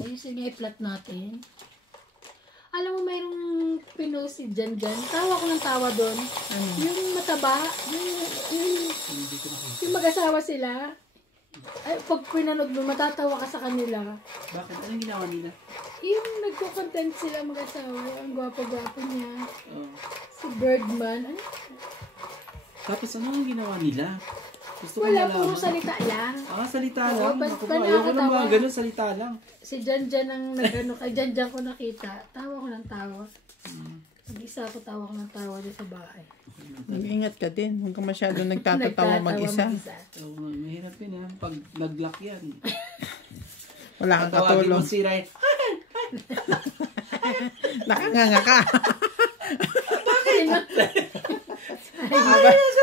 Ayusin niya i-flat natin. Alam mo, mayroong pinost si Jan. Tawa ko ng tawa doon. Ano? Yung mataba, yung mag-asawa sila. Ay, pag pinanood mo, matatawa ka sa kanila. Bakit? Anong ginawa nila? Yung nagko-content sila mag-asawa, ang gwapo-gwapo niya. Oh. Si Birdman. Ano? Tapos ano ang ginawa nila? Gusto ko Wala, malaman. puro salita lang. Salita Oo, lang. ba't Ako ba ba, ayoko ng nakakatawa? mga ganun, salita lang. Si Jan ang nag-ano, kay Jan ko nakita. Tawa ko ng tawa. Mag-isa ako tawa ko ng tawa doon sa bahay. Mag-ingat ka din. Huwag ka masyado nagtatatawa mag-isa. Oo, mahirap yun ha. Pag nag-lock yan. Wala kang Tawagin katulong. mo si Ray. Nakanganga ka.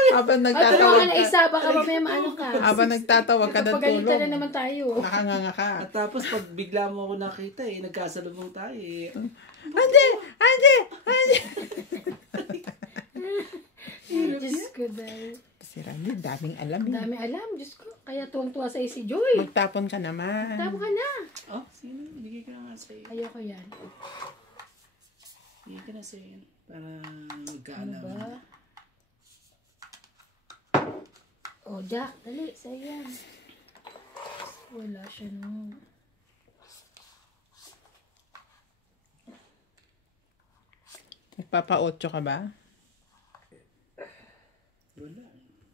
Habang Tulungan nagtatawag na ka. isa, baka mamaya maano ka. Habang nagtatawag ka ng Pagalitan na tulong. naman tayo. Nakanganga ka. At tapos pag bigla mo ako nakita nagkasalubong tayo Ande! Ande! Ande! Diyos ko dahil. Si Randy, daming alam eh. Dami alam, Diyos ko. Kaya tuwang-tuwa sa si Joy. Magtapon ka naman. Tama ka na. Oh, sige na. Bigay ka na nga sa'yo. Ayoko yan. Bigay ka na sa'yo. Para Ano magkaalam. ba? Oh, Jack, dali, sa'yo yan. Wala siya no. Nagpapa-8 ka ba? Wala.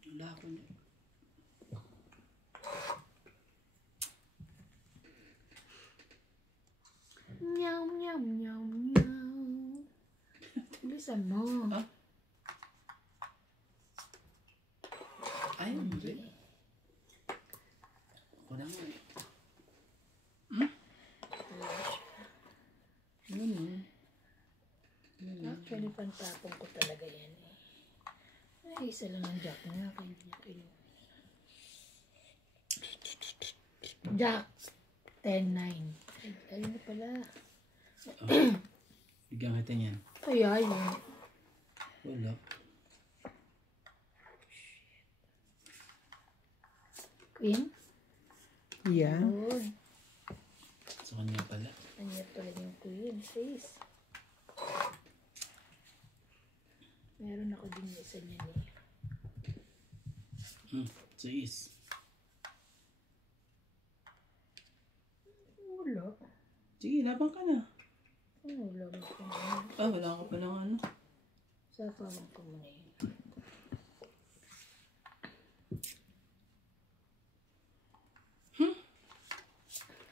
Wala ako niya. Meow, meow, meow, meow. Bilisan mo. Ah? Ay, hindi. Ako na nga. Actually, pantapong ko talaga yan eh. Ay, isa lang ang Jack na. Kayo. Jack, 10-9. Ayun na pala. Bigyan kita niyan. Kaya yun. Wala. Queen? Yeah. Good. Sa kanya pala. Kanya talaga yung queen. Face. Meron ako din isa niyan eh. Sais. Wala. Sige, laban ka na. Wala mo ko na. Wala ka pa ng ano. Sapawan ko muna yun.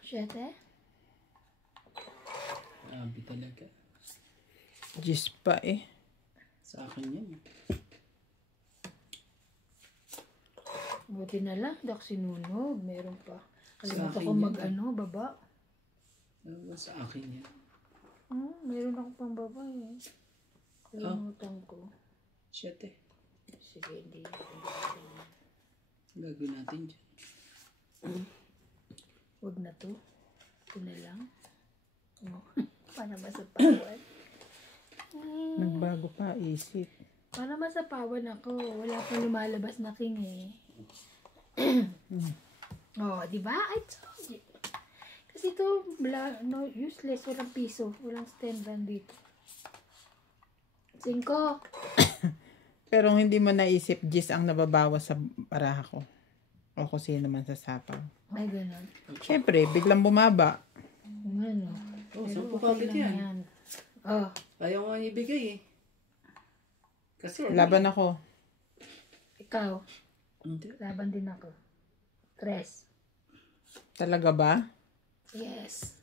Siyete? Grabe talaga. Diyos pa eh. Sa akin yan. Buti na lang, dak sinunog. Meron pa. Kalimutan akin ko yan. mag-ano, baba. Sa akin yan. Meron ako pang baba eh. Kalimutan ko. Shit eh. Sige, hindi. Gagawin natin dyan. Huwag na to. Ito na lang. Para masapawan. Nagbago pa isip. Para masapawan ako. Wala pang lumalabas na king eh. Di ba? I told you. Kasi ito, no, useless. Walang piso. Walang stand run dito. 5. Pero hindi mo naisip, Jis ang nababawas sa baraha ko. O kung sino man sa sapaw. Ay, ganun. Siyempre, biglang bumaba. Ano? Saan po kapit yan? Ayaw nga ibigay eh. Kasi Laban ako. Ikaw. Hindi. Laban din ako. 3. Talaga ba? Yes.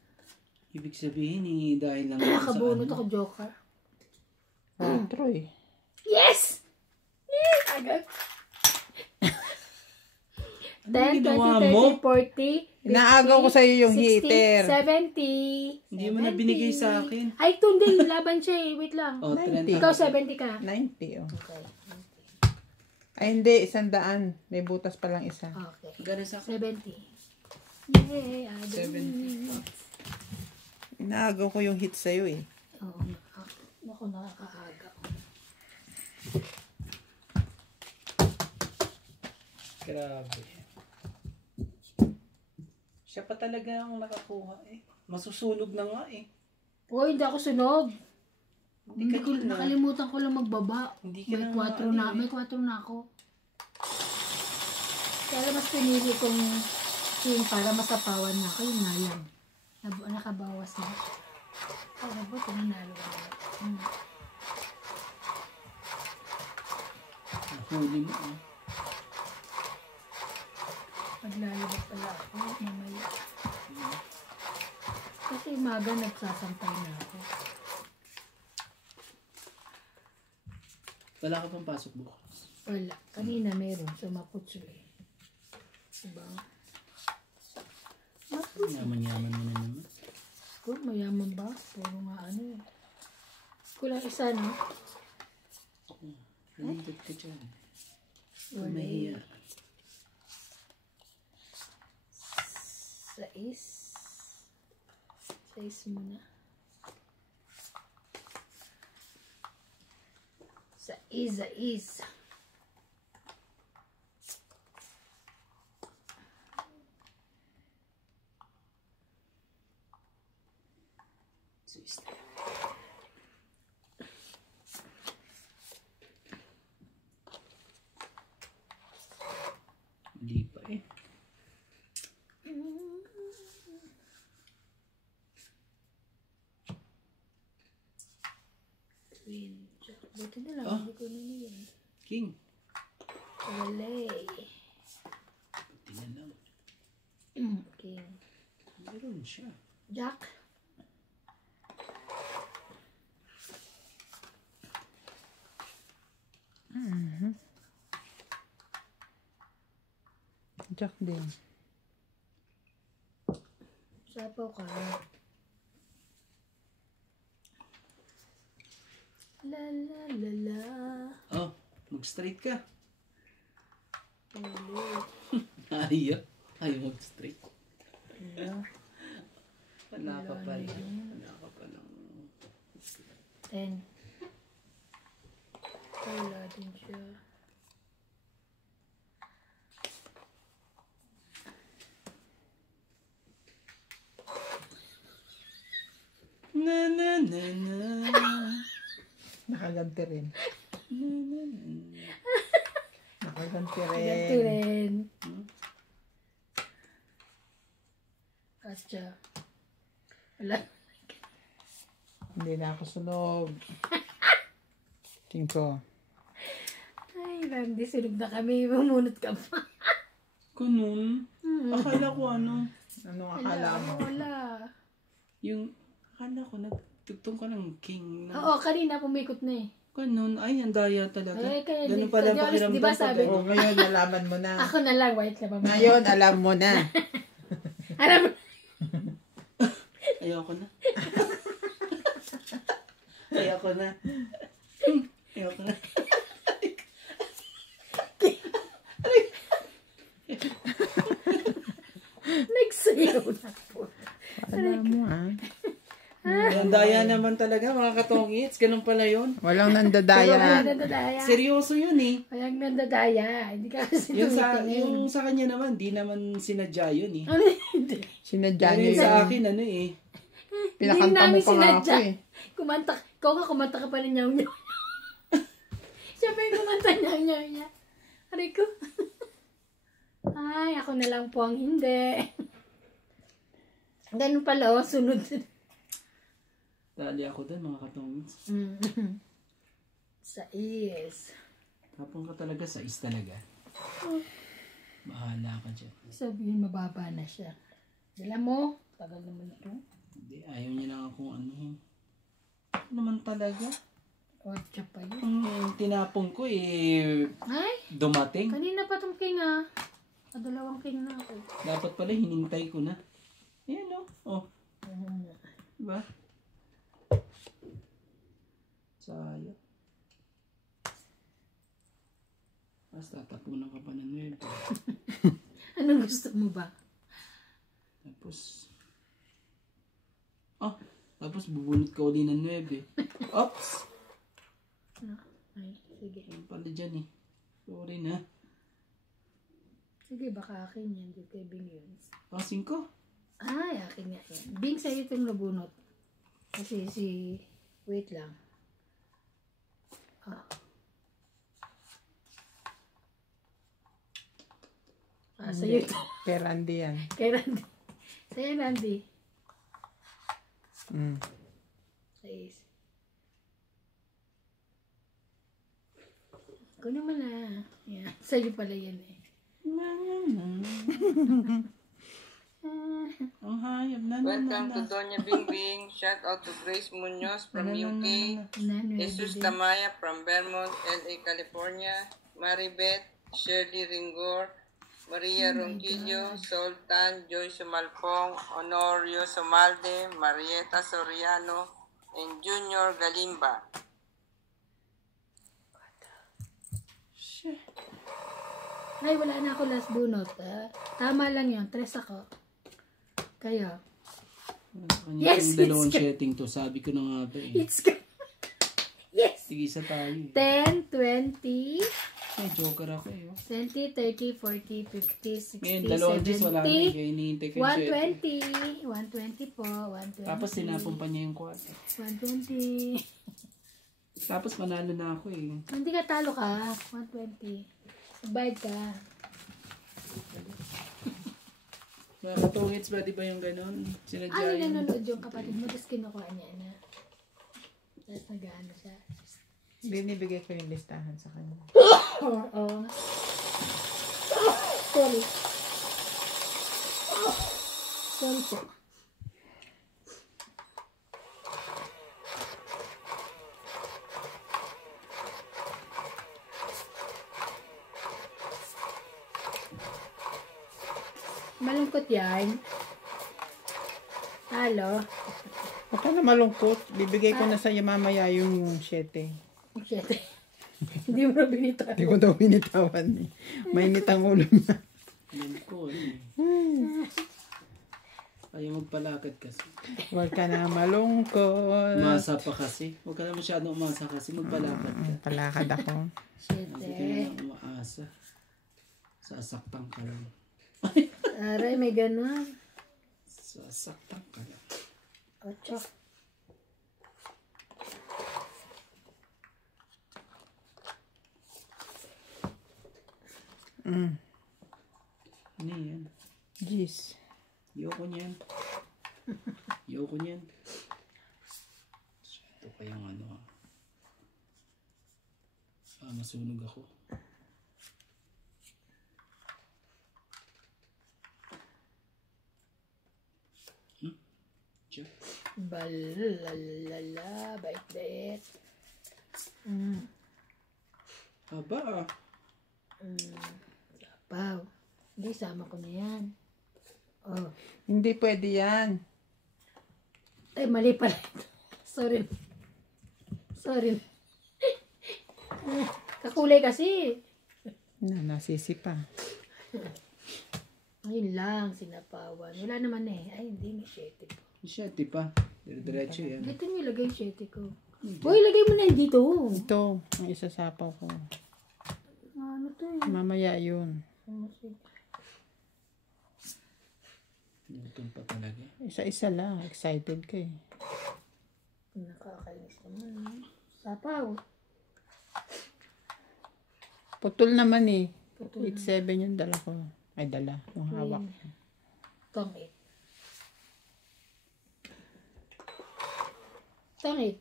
Ibig sabihin eh, dahil lang Nakabunot ako, Joker. 4 eh. Yes! Yes! Agad. 10, 20, 30, 40, Inaagaw ko sa'yo yung 60, heater. 70. Hindi mo na binigay sa akin. Ay, ito hindi. Laban siya eh. Wait lang. 90. Ikaw 70 ka. 90 oh. Okay. Ay hindi, 100. May butas pa lang isa. Okay. Gano'n sa akin. 70. Yay! 70. Inaagaw ko yung hit sa'yo eh. Oo. Naku, nakakaaga. Grabe. Siya pa talaga ang nakakuha eh. Masusunog na nga eh. Uy, hindi ako sunog. Hindi ko, kanina. nakalimutan ko lang magbaba. Hindi ka May na 4 na, may 4 na ako. Kaya mas pinili kong king para masapawan na ako. Yun nga yan. Nakabawas na. Para ba, tinanalo ko na. Nahuli mo ah. Maglalabas pala ako mamaya. Kasi umaga nagsasampay na ako. Wala ka pang pasok bukas. Wala. Kanina meron sa Maputsu eh. Diba? Yaman-yaman mo na naman. Kung mayaman ba? Puro nga ano eh. Kulang isa no? Nalindot ka dyan. Wala Mahiya. eh. 6. 6 muna. 6. Sister. Hindi pa eh. Queen. Jack. Buti na lang. Ah. Hindi ko na yun. King. Wala eh. Buti na lang. King. Meron siya. Jack. Jack din. Sapaw ka. La la la la. Oh, mag-straight ka. Wala. Ayaw. Ayaw mag-straight. Wala. Wala ka pala. Wala ka pala. 10. Wala din siya. Na na na na. Nakaganti rin. Na na na. Nakaganti Ganito rin. rin. Atcha. Wala. Hindi na ako sunog. 5. Ay, Randy, sunog na kami. Mamunot ka pa. Ganun. Akala ko ano. Anong akala mo? Wala. Yung, akala ko nagtugtong ka ng king. Na, Oo, kanina pumikot na eh. ganun. Ay, ang daya talaga. Eh, kaya Ganun di- pala sa Diyos, pakiramdam di ba pag sabi- O, ngayon, nalaman mo na. Ako na lang, white na ba? Ngayon, alam mo na. Alam mo. Ayoko na. Ayoko na. Ayoko na. Nagsayaw na po. Alam mo, ah. Ang daya naman talaga, mga katongits. Ganun pala yun. Walang Walang nandadaya. nandadaya. Seryoso yun eh. Walang nandadaya. Hindi ka kasi Yung tumitingin. sa kanya naman, di naman sinadya yun eh. Ano hindi? Sinadya Pero niyo yung sa yun. akin, ano eh. Pinakanta mo namin pa nga ako sinadya. eh. Kumanta. Ikaw nga kumanta ka pa ng nyaw-nyaw. Siya pa yung kumanta nyaw-nyaw niya. Aray ko. Ay, ako na lang po ang hindi. Ganun pala, oh, sunod. Dali ako dun, mga katongits. Sa is. Tapong ka talaga sa is talaga. Bahala ka dyan. Sabihin, mababa na siya. Alam mo, tagal naman ito. Hindi, ayaw niya lang akong ano. Ano naman talaga? Kotsa pa yun. Ang tinapong ko eh, Ay, dumating. kanina pa itong king ah. Dalawang king na ako. Dapat pala hinintay ko na. Ayan o. Oh. Diba? Sayang. Tapos tatapunan ka pa ng nerve. Anong gusto mo ba? Tapos, tapos bubunot ka uli ng 9. Oops! Ay, sige. Yan pala dyan eh. Sorry na. Sige, baka akin yan. Di kay Bing yun. 5. Ay, akin nga yan. Bing, sa'yo itong nabunot. Kasi wait lang. Ah. Sa'yo ito. Kay Randy yan. Kay Randy. Sa'yo, Randy. Sa'yo. Ako naman na. Yan. Sa'yo pala yan eh. Ang hayop na. Welcome to Doña Bingbing. Shout out to Grace Munoz from UK. Jesus Tamaya from Vermont, LA, California. Maribeth, Shirley Ringor, Maria Ronquillo, Sultan, Joy Sumalpong, Honorio Somalde, Marieta Soriano, and Junior Galimba. Ay, wala na ako last bunot. Tama lang yun. 3 ako. Kayo. Yes, yung dalawang setting to. Sabi ko na nga ba eh. It's good. Yes. Tigisa tayo eh. 10, 20, Ay, joker ako eh. 20, 30, 40, 50, 60, Ngayon, dalawang Diyos wala na eh. 70, Kaya hinihintay ko yung setting. 120 po, 120. Tapos sinapon pa niya yung kwarto. 120. Tapos manalo na ako eh. Hindi ka talo ka. 120. Bayad ka. Mga katungits ba, di ba yung ganon? Sinadya Ay, yun. nanonood yung kapatid mo, tapos kinukuha niya na. Tapos nag-ano siya. Binibigay ko yung listahan sa kanya. Oo. Sorry. Sorry po. Malungkot yan. Halo. Huwag ka na malungkot. Bibigay ko na sa'yo mamaya yung 7. Shit. Hindi mo na binitaw. Hindi ko daw binitawan eh. Mainit ang ulo niya. Alam ko eh. Ayaw magpalakad kasi. Huwag ka na malungkot. Umasa pa kasi. Huwag ka na masyadong umasa kasi magpalakad ka. Palakad ako. Shit Kasi ka eh. na umaasa. Sasaktan ka lang. Aray, may ganun. Sasaktan ka lang. 8. Ano yan? Jeez. Yoko niyan. Yoko niyan. Ito kayang ano ah. Masunog ako. Diyan. Balalala, bait-bait. Aba ah. Sapaw. Hindi, sama ko na yan. Oh. Hindi pwede yan. Ay, mali pala. Sorry. Sorry. Kakulay kasi. Nasisi pa. Ngayon lang, sinapawan. Wala naman eh. Ay, hindi, may 7 ko. 7 pa. Diretso yan. Dito nyo ilagay yung 7 ko. Boy, lagay mo na yun dito. Ito, ang isasapaw ko. Ano to eh? Mamaya yun. Tinutun pa talaga. Isa-isa lang. Excited ka eh. Nakakainis naman. Sapaw. Putol naman eh. Putol 8-7 yung dala ko. Ay, dala. Yung hawak. Tong 8. Tong 8.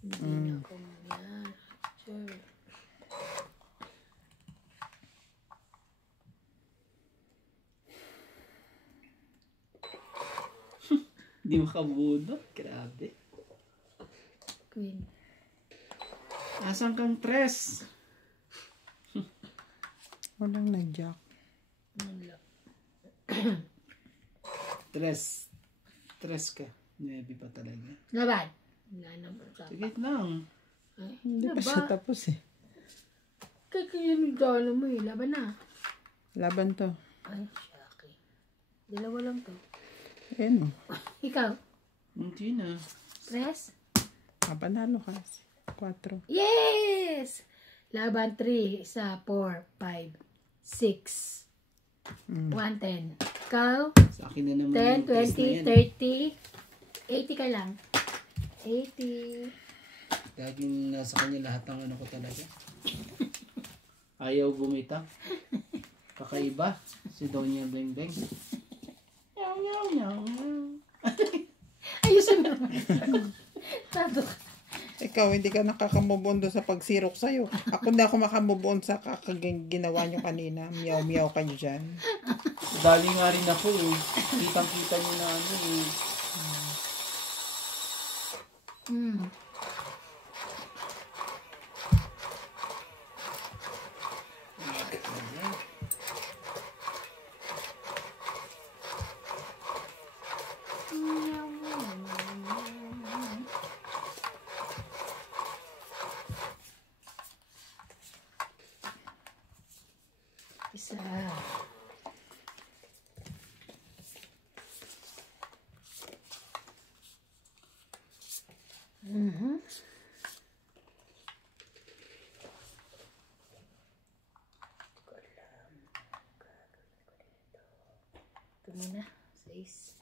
Hindi na ako yan. Sure. Hindi makabudot. Grabe. Queen. Asan kang tres? Walang nag-jack. Wala. Tres. Tres ka. 9 pa talaga. Laban. Wala naman sapaw. Sige lang. Ay, Hindi pa siya tapos eh. kaya yung dala mo eh. Laban na. Laban to. Ay, siya. Dalawa lang to. Ayan o. Ikaw, Hindi na. tres? Panalo ka. 4. Yes! Laban 3, isa, 4, 5, 6, 1, 10. Ikaw, Sa akin na naman 10, yung test na 20, yan. 30, 80 ka lang. 80. Laging nasa kanya lahat ng ano ko talaga. Ayaw bumitaw. Kakaiba. Si Doña Beng Beng. Yaw, yaw, yaw, yaw. Ayusin mo. Tado ka. Ikaw, hindi ka nakakamove doon sa pagsirok sa'yo. Ako na ako makamove on sa ginawa nyo kanina. Miyaw-miyaw kayo dyan. Dali nga rin ako eh. Kitang-kita niyo na ano eh. Mm. Isa. Mhm. Ito muna. 6.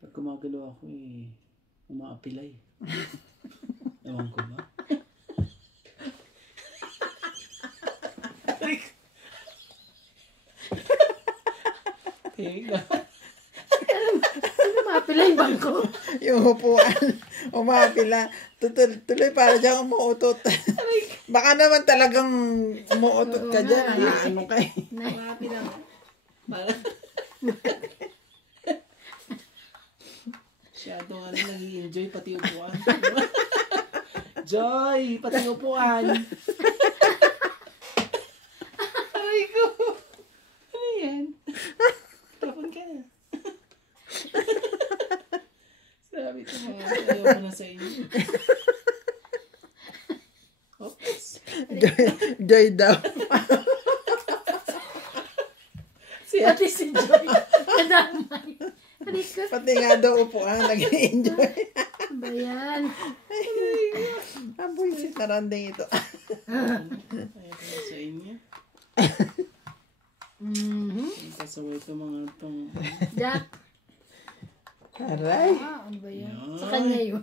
Pag gumagalaw ako eh, umaapilay. Ewan ko ba? Teka. Ano mapila yung bangko? Yung upuan, umapila. Tuloy para dyan umuutot. Baka naman talagang umuutot ka dyan. Ano ka eh. Umaapilay ako. Para. Masyadong ano, nag-i-enjoy pati upuan. Joy! Pati upuan! Ay ko! Ano yan? Tapon ka na. Sabi ko mga ayaw ko na sa inyo. Oops! Joy daw. Pati si Joy. Kadamay. Halika. Pati nga daw upuan, nag-enjoy. Ba yan? Ang buisit na randing ito. Ayaw ko na sa inyo. Mhm. Pasaway ko mga itong... Jack. Aray. Ano ba yan? Yan. Sa kanya yun.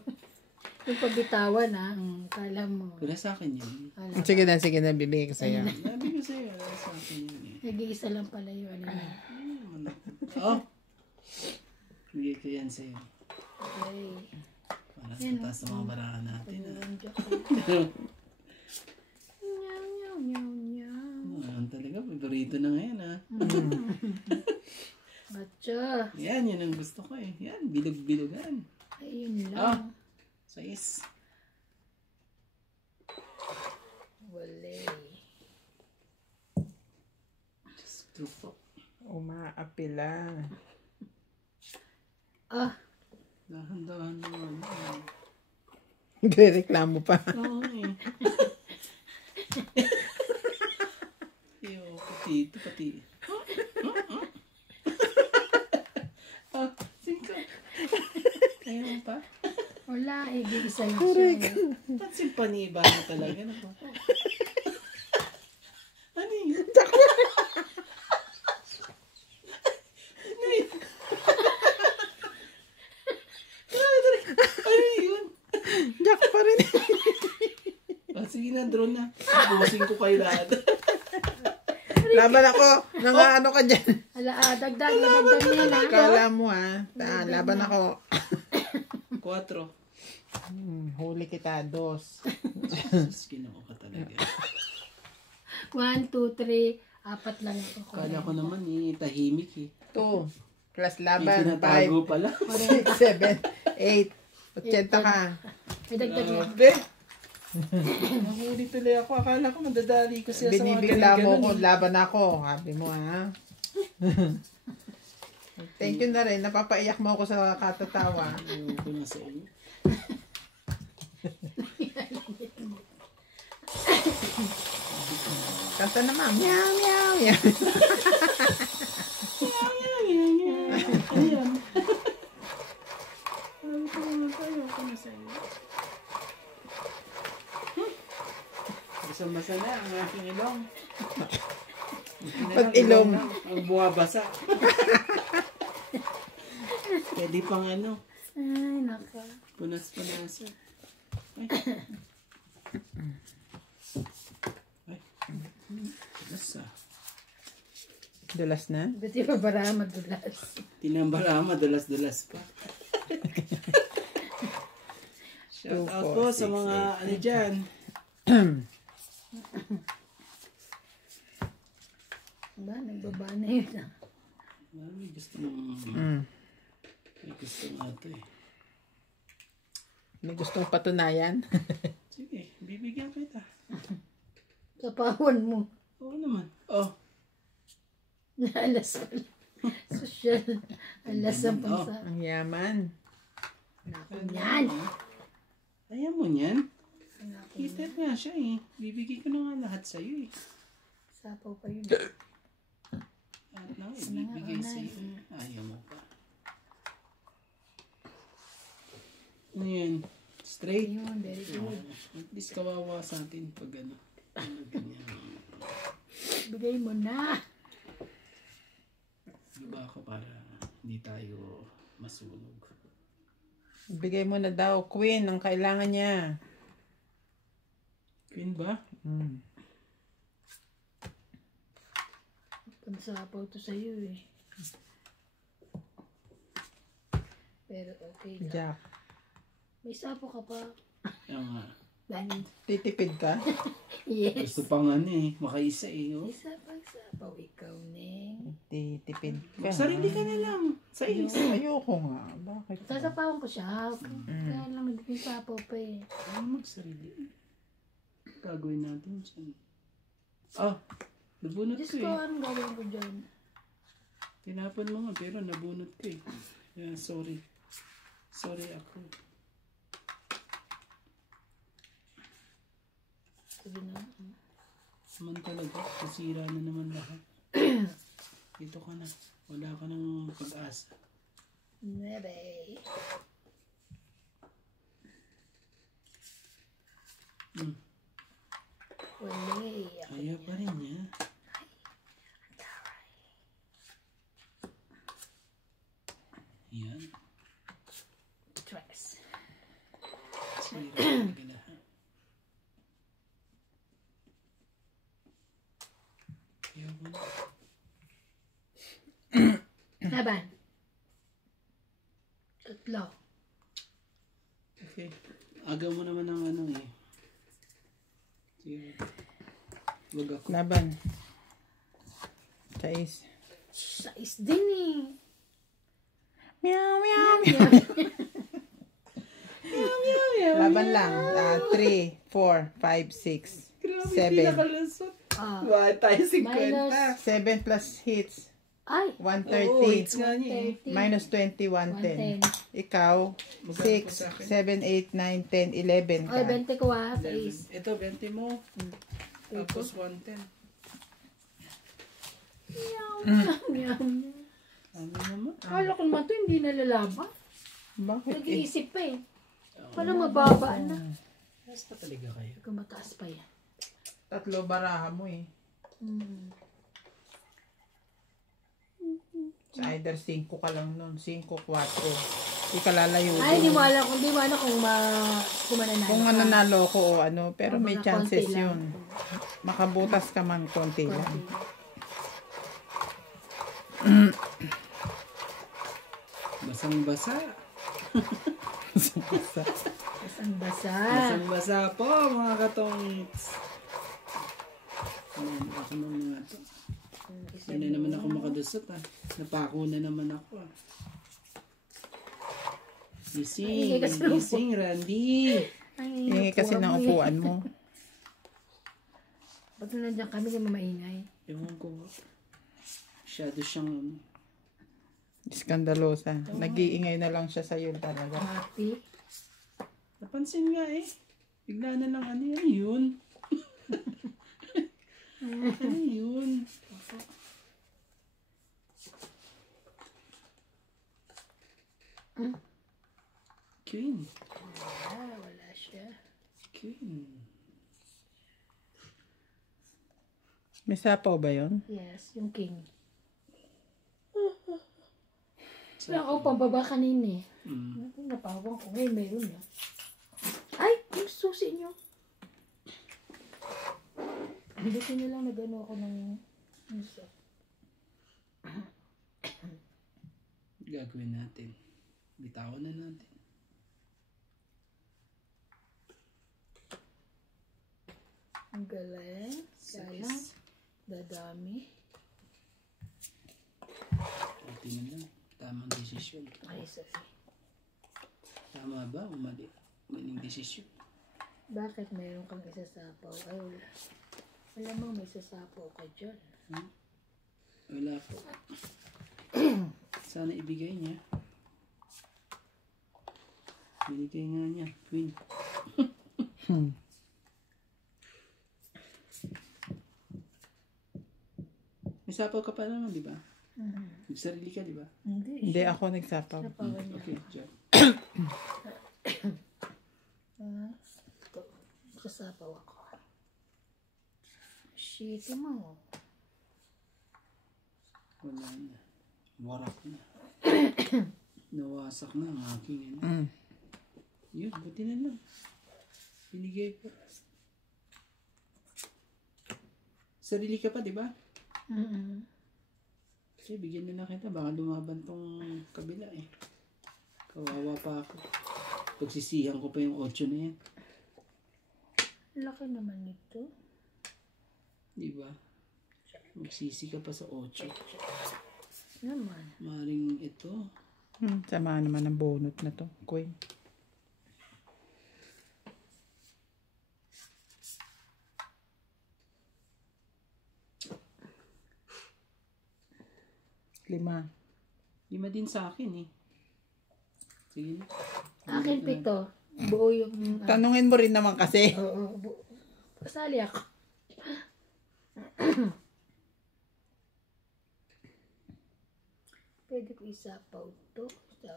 Yung pagbitawan ha. Kala mo. Wala sa akin yun. Wala. Sige na, bibigay ko sa'yo. Sabi ko sa'yo, wala sa akin yun eh. Nag-iisa lang pala yun. Ano yun? Oh! Bigay ko yan sa'yo. Okay. Para sa taas ng mga barahan natin. Yung Jack. Nyaw, nyaw, nyaw, nyaw. Ano talaga, paborito na ngayon ah. Batcha. Yan, yan ang gusto ko eh. Yan, bilog-bilogan. Ayun Ah. lang. 6. Wala. Just two po. Umaapila. Ah. Dahan-dahan naman. Nagre-reklamo pa. Oo eh. Yo, pati ito, pati. Ah, 5. Kaya mo pa? Wala. Iisa lang siya. Pansin pa ni iba na talaga. Ano yun? Ano yun? Jack pa rin. Ah, sige na, drone na. Busin ko kayo lahat. Laban ako. Ano ka dyan? Hala, dagdag nila. Kala mo ha. Laban ako. 4. Huli kita. 2. Sus, ginoo ka talaga. 1, 2, 3, 4 lang ako. Kala ko naman eh, tahimik eh. 2. Plus May laban. 5. tinatago pala. 6, 7, 8. 80 ka. May dagdag na. Grabe. Nahuli tuloy ako. Akala ko madadali ko siya sa mga Binibigla mo ganun, kung laban ako. Sabi mo ha. Thank you na rin. Napapaiyak mo ako sa katatawa. Ayoko na sa iyo. Kanta naman. Meow, meow, meow. Ayan. Ayoko na sa iyo. Basa-basa na ang aking ilong. Pag ilong. Ang buwabasa. Pwede pang ano. Ay, naka. Punas-punasan. Ay. Ay. Punas ah. Dulas na? Ba't yung babara madulas? Tinambara, madulas-dulas pa. Shout out po sa mga ano dyan. Ba, nagbaba na yun ah. May gusto may gusto nga ito eh. May gustong patunayan. Sige, bibigyan kita. Kapawan mo. Oo naman. Oh. Alas pala. Social. Alas ang pansa. Ang yaman. Naku yan. Ayaw mo niyan? Kita nga siya eh. Bibigay ko na nga lahat sa'yo eh. Sapaw pa yun. Lahat na ako ibibigay sa'yo. Ayaw mo pa. Ano yan? Straight? Yun, very good. At least kawawa sa atin pag ano. Ganyan. Bigay mo na. Diba ako para hindi tayo masunog. Bigay mo na daw, Queen, ang kailangan niya. Queen ba? Pansapaw to sa'yo eh. Pero okay lang. Jack. May sapo ka pa. Kaya nga. Dahil, Titipid ka? yes. Gusto pa nga eh. Makaisa eh. Oh. Isa pang sapaw, ikaw, Neng. Titipid ka. Sarili ka na lang. Sa is. Ayoko nga. Bakit? Sasapawan ko siya. Kaya lang nagping sapaw pa eh. Ano magsarili? Gagawin natin dyan. Ah! Nabunot Diyos ko ko, eh. anong gawin ko dyan? Tinapan mo nga pero nabunot ko eh. Yeah, sorry. Sorry ako. Sabi na. Naman talaga. Kasira na naman lahat. Dito ka na. Wala ka ng pag-asa. Nebe. Wala. Kaya pa rin niya. Yan. Stress. Sira talaga lahat. Kaya mo na. Laban. Tatlo. Okay. Agaw mo naman ng ano eh. Sige. Wag ako. Laban. Sais. Sais din eh. Meow, meow, meow. Laban lang. 3, 4, 5, 6, Grabe, 7. pinakalusot. Ah. Ba, tayo 50. Minus. 7 plus hits. Ay. 130. 130. Nga niya eh. 30. Minus 20, 110. Ikaw, Magkano po sa 6, akin? 7, 8, 9, 10, 11 Ay, ka. 20 ko ah. Sais. Ito, 20 mo. Tapos 110. Yum. Ano naman? Kala ko naman to hindi nalalaban. Bakit eh? Nag-iisip pa eh. Parang mababa na. Basta talaga kayo. Kung mataas pa yan. Tatlo baraha mo eh. So either 5 ka lang nun. 5, 4. Hindi ka lalayo. Ay, hindi mo alam kung mananalo Kung ka. mananalo ko o ano. Pero may Mga chances konti lang. yun. Makabutas ka man konti lang. Konti. Basang-basa. Basang-basa. Basang-basa po, mga katongits. Ayan, ako ng mga to. Hindi na naman ako makadusot ah. Napako na naman ako ah. Gising, Ay, kasi gising, Randy. Hingi kasi ng upuan mo. Ba't na nandiyan kami na mamaingay? Ewan ko. Masyado siyang Iskandalosa. Nag-iingay na lang siya sa'yo talaga. Happy. napansin nga eh. Bigla na lang ano yun. Ano yun? Queen. Wala siya. Queen. May sapaw ba yun? Yes, yung king. Wala ako pambaba kanina eh. Napawang ko ngayon, meron na. Ay, yung susi nyo. Buti na lang nag-ano ako ng isa. Gagawin natin. Bitawan na natin. Ang galing. Kaya lang, dadami. Buti na lang. Tamang desisyon. Ay, sorry. Tama ba o mali? Maling desisyon. Bakit mayroon kang isasapaw? Ay, wala. Wala mo may isasapaw ka dyan. Wala po. Sana ibigay niya. Binigay nga niya. Queen. May sapaw ka pa naman, di ba? Nagsarili ka, di ba? Hindi. Hindi ako nagsapaw. Sapawan niya. Okay, Jack. Ito. Sasapaw ako. Shit mo. Wala na. Warak na. Nawasak na ang aking ano. Yun, buti na lang. Binigay ko. Sarili ka pa, di ba? Kasi bigyan na lang kita. Baka lumaban tong kabila eh. Kawawa pa ako. Pagsisihan ko pa yung 8 na yan. Laki naman nito. Di ba? Magsisi ka pa sa 8. Naman. Maring ito. Sama naman ng bonot na to, Queen. Lima. 5 din sa akin eh. Sige na. Akin pito. Buo yung... Tanungin mo rin naman kasi. Oo. Kasali ako. Pwede ko isapaw to.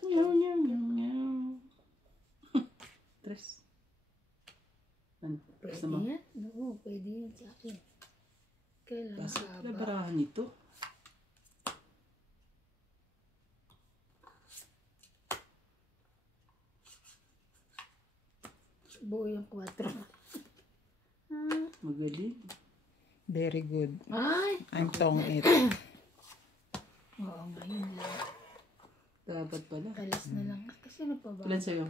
Meow, meow, meow, meow. Tres. Ano? Pwede Gusto mo? yan? Oo, pwede yan sa akin. Kailan Basta haba? labarahan nito. Buo yung 4. Magaling. Very good. Ay! I'm tong it. Oo, ngayon lang. Dapat pala. Alas na lang. Kasi ano pa ba? Ilan sa'yo?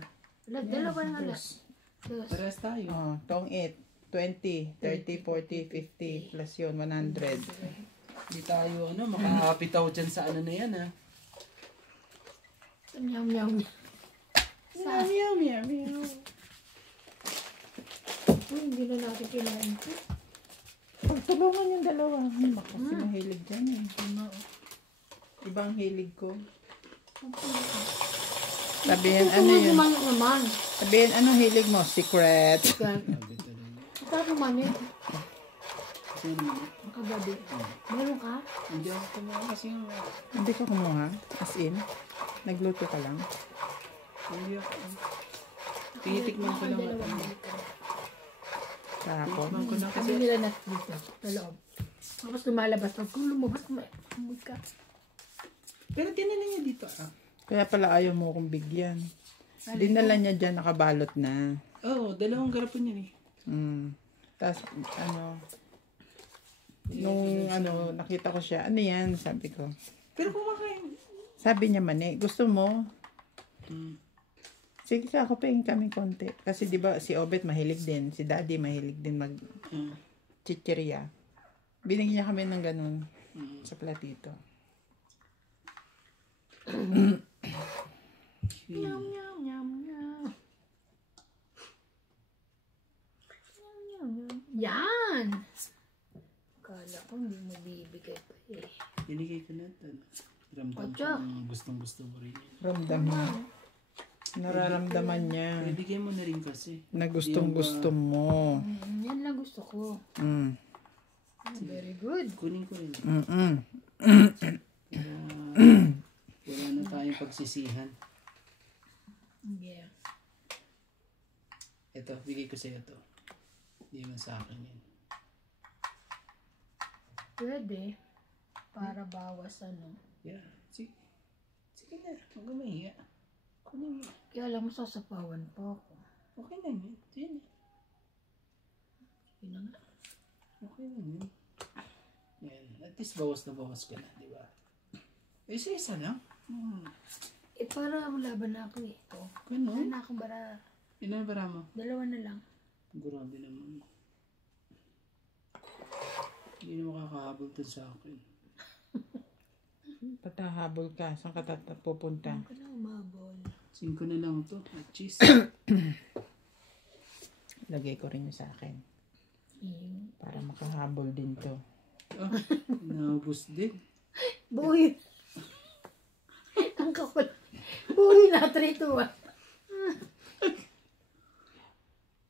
Dalawa na alas. Dos. Parehas tayo. Oh, tong it. 20, 30, 40, 50, plus yun, 100. Hindi tayo, ano, makakapitaw dyan sa ano na yan, ha? Meow, meow, meow. Meow, meow, meow, meow. Uy, hindi na natin kinain ito. Pagtulungan yung dalawa. Baka kasi mahilig dyan eh. Ano? Ibang hilig ko. Sabihin, Sabihin, ano yun? naman. Sabihin, ano hilig mo? Secret. Ito naman yun. Kasi naman, Ang kagabi. Meron ka? hindi ako kumuha kasi yung, Hindi ka kumuha? As in? Nagluto ka lang? hindi ako. Tinitikman ko lang. Kahapon? Tikman ko lang Kasi kasi, nila na dito, sa loob. Tapos lumalabas. Pag kung lumabas, umuwi ka. pero tinanan niya dito, ah. Kaya pala ayaw mo akong bigyan. Dinala niya dyan, nakabalot na. Oo, dalawang garapon yan eh. Tapos, ano, nung, ano, nakita ko siya, ano yan, sabi ko. Pero kumakain. Sabi niya man eh, gusto mo? Hmm. Sige ka, ako pahing kami konti. Kasi di ba si Obet mahilig din, si Daddy mahilig din mag chichirya. Binigyan niya kami ng ganun sa platito. Meow, meow, meow, meow. Yan! Kala ko hindi mo bibigay pa eh. Binigay ko na ito. Ramdam ko Ocho. gustong gusto mo rin yun. Ramdam niya. Nararamdaman niya. Bibigay mo na rin kasi. Na gustong gusto mo. Yan lang gusto ko. Mm. Very good. Kunin ko rin. Mm-mm. Wala na tayong pagsisihan. Yeah. Ito, bigay ko sa'yo ito. Hindi man sa akin yun. Pwede. Para bawas ano. Yeah. Sige. Sige na. Huwag ka mahiya. Kunin mo. Kaya alam mo, sasapawan pa ako. Okay lang yun. Sige na. Yun na nga. Okay lang yun. Yan. At least bawas na bawas ka na, di ba? Isa-isa lang. Eh, para laban na ako eh. Ito. Wala Ganun. na akong bara. Ilan bara mo? 2 na lang. Grabe naman. Hindi na makakahabol dun sa akin. Patahabol ka. Saan ka pupunta? Ano ka na umabol? 5 na lang to. At cheese. Lagay ko rin yung sa akin. Yung Para makahabol din to. Ah, naubos din. buhay. Ang kakul. Buhay na 3-2 ah.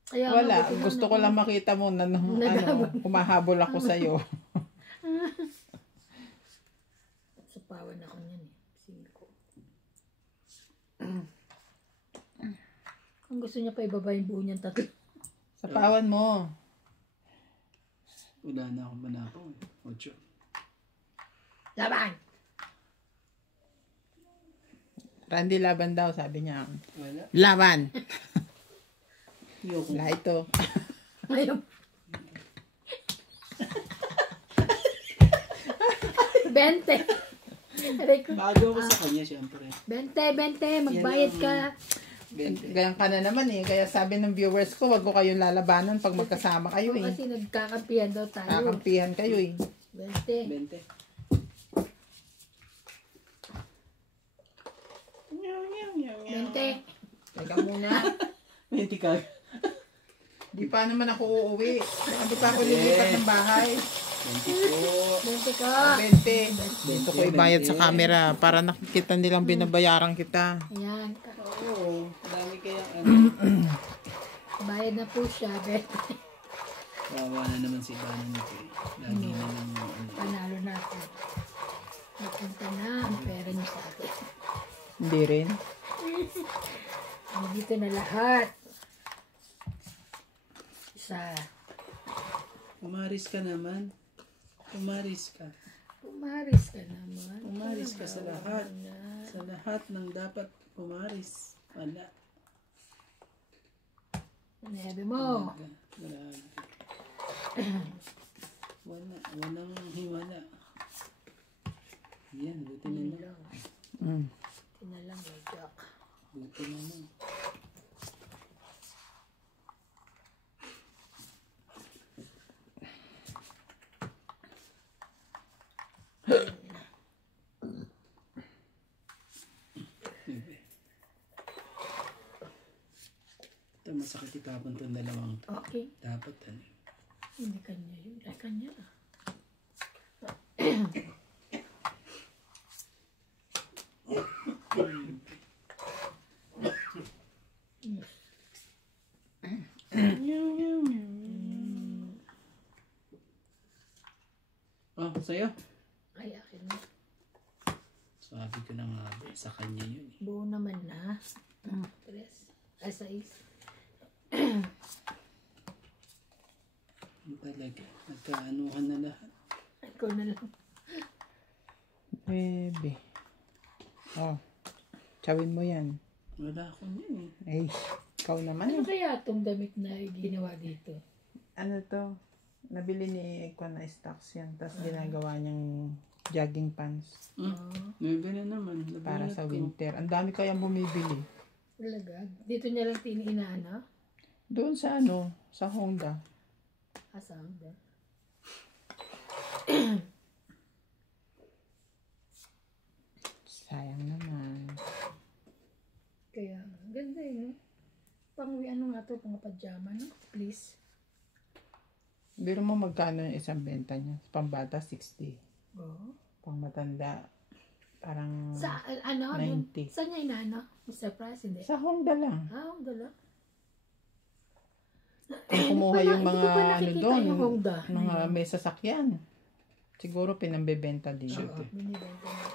Kaya Wala. mabuti Gusto ko lang makita mo na humahabol ako sa'yo. Sapawan ako niyan eh. 5. Kung gusto niya pa ibaba yung buo niyang 3. Sapawan mo. Wala na akong manakaw. 8. Laban! Randy, laban daw, sabi niya. Wala. Laban! Ayoko. Wala ito. Ayun. 20. Aray ko. Bago ako sa kanya, syempre. 20, magbayad ka. 20. Ganyan ka na naman eh. Kaya sabi ng viewers ko, wag ko kayong lalabanan pag magkasama kayo O, eh. kasi nagkakampihan daw tayo. Kakampihan kayo eh. 20. 20. Teka muna. 20 ka. Di pa naman ako uuwi. Di pa ako lilipat ng bahay. 20 po. 20 ka. 20. Dito ko ibayad sa camera para nakikita nilang binabayaran kita. Ayan. Oo. Dami kaya Bayad na po siya. 20. Kawawa na naman si Bana nito eh. Lagi na naman Panalo na ako. Napunta na ang pera niyo sa atin. Hindi rin. Dito na lahat. Isa. Umaris ka naman. Umaris ka. Pumaris ka naman. Umaris ka sa lahat. Sa lahat ng dapat umaris. Wala. Nabi mo. Wala. Wala. Walang himala. Yan. Buti na lang. Buti na lang may jack. Buti na lang. Ito, masakit itapon itong dalawang to. Okay. Dapat ano. Hindi kanya yun. Ay, kanya. Oh, sa'yo. Ay, akin na. Sabi ko na nga ba, sa kanya yun eh. Buo naman na. 3. Ay, 6. Yung talaga, nagkaanuhan na lahat. Ikaw na lang. Bebe. Oh. Chawin mo yan. Wala akong yun eh. Ay, ikaw naman Ano eh. kaya itong damit na ginawa dito? Ano to? Nabili ni Ekwan na stocks yan. Tapos ginagawa niyang jogging pants. Maybe na naman. Para sa Labanat ko. winter. Ang dami kayang bumibili. Talaga? Dito niya lang inaano? Doon sa ano, sa Honda. Asang ba? Sayang naman. Kaya, ganda eh, no? Pang ano nga to, pang pajama, no? Please. Biro mo magkano yung isang benta niya? Pambata, 60. Oo. Pang matanda, parang Sa, ano? 90. Saan niya inaano? Mr. President? Sa Honda lang. Ah, dala. Kung kumuha yung Hindi mga ko pa ano nakikita doon, yung Honda. mga may sasakyan. Siguro pinambebenta din. Oo, binibenta niya.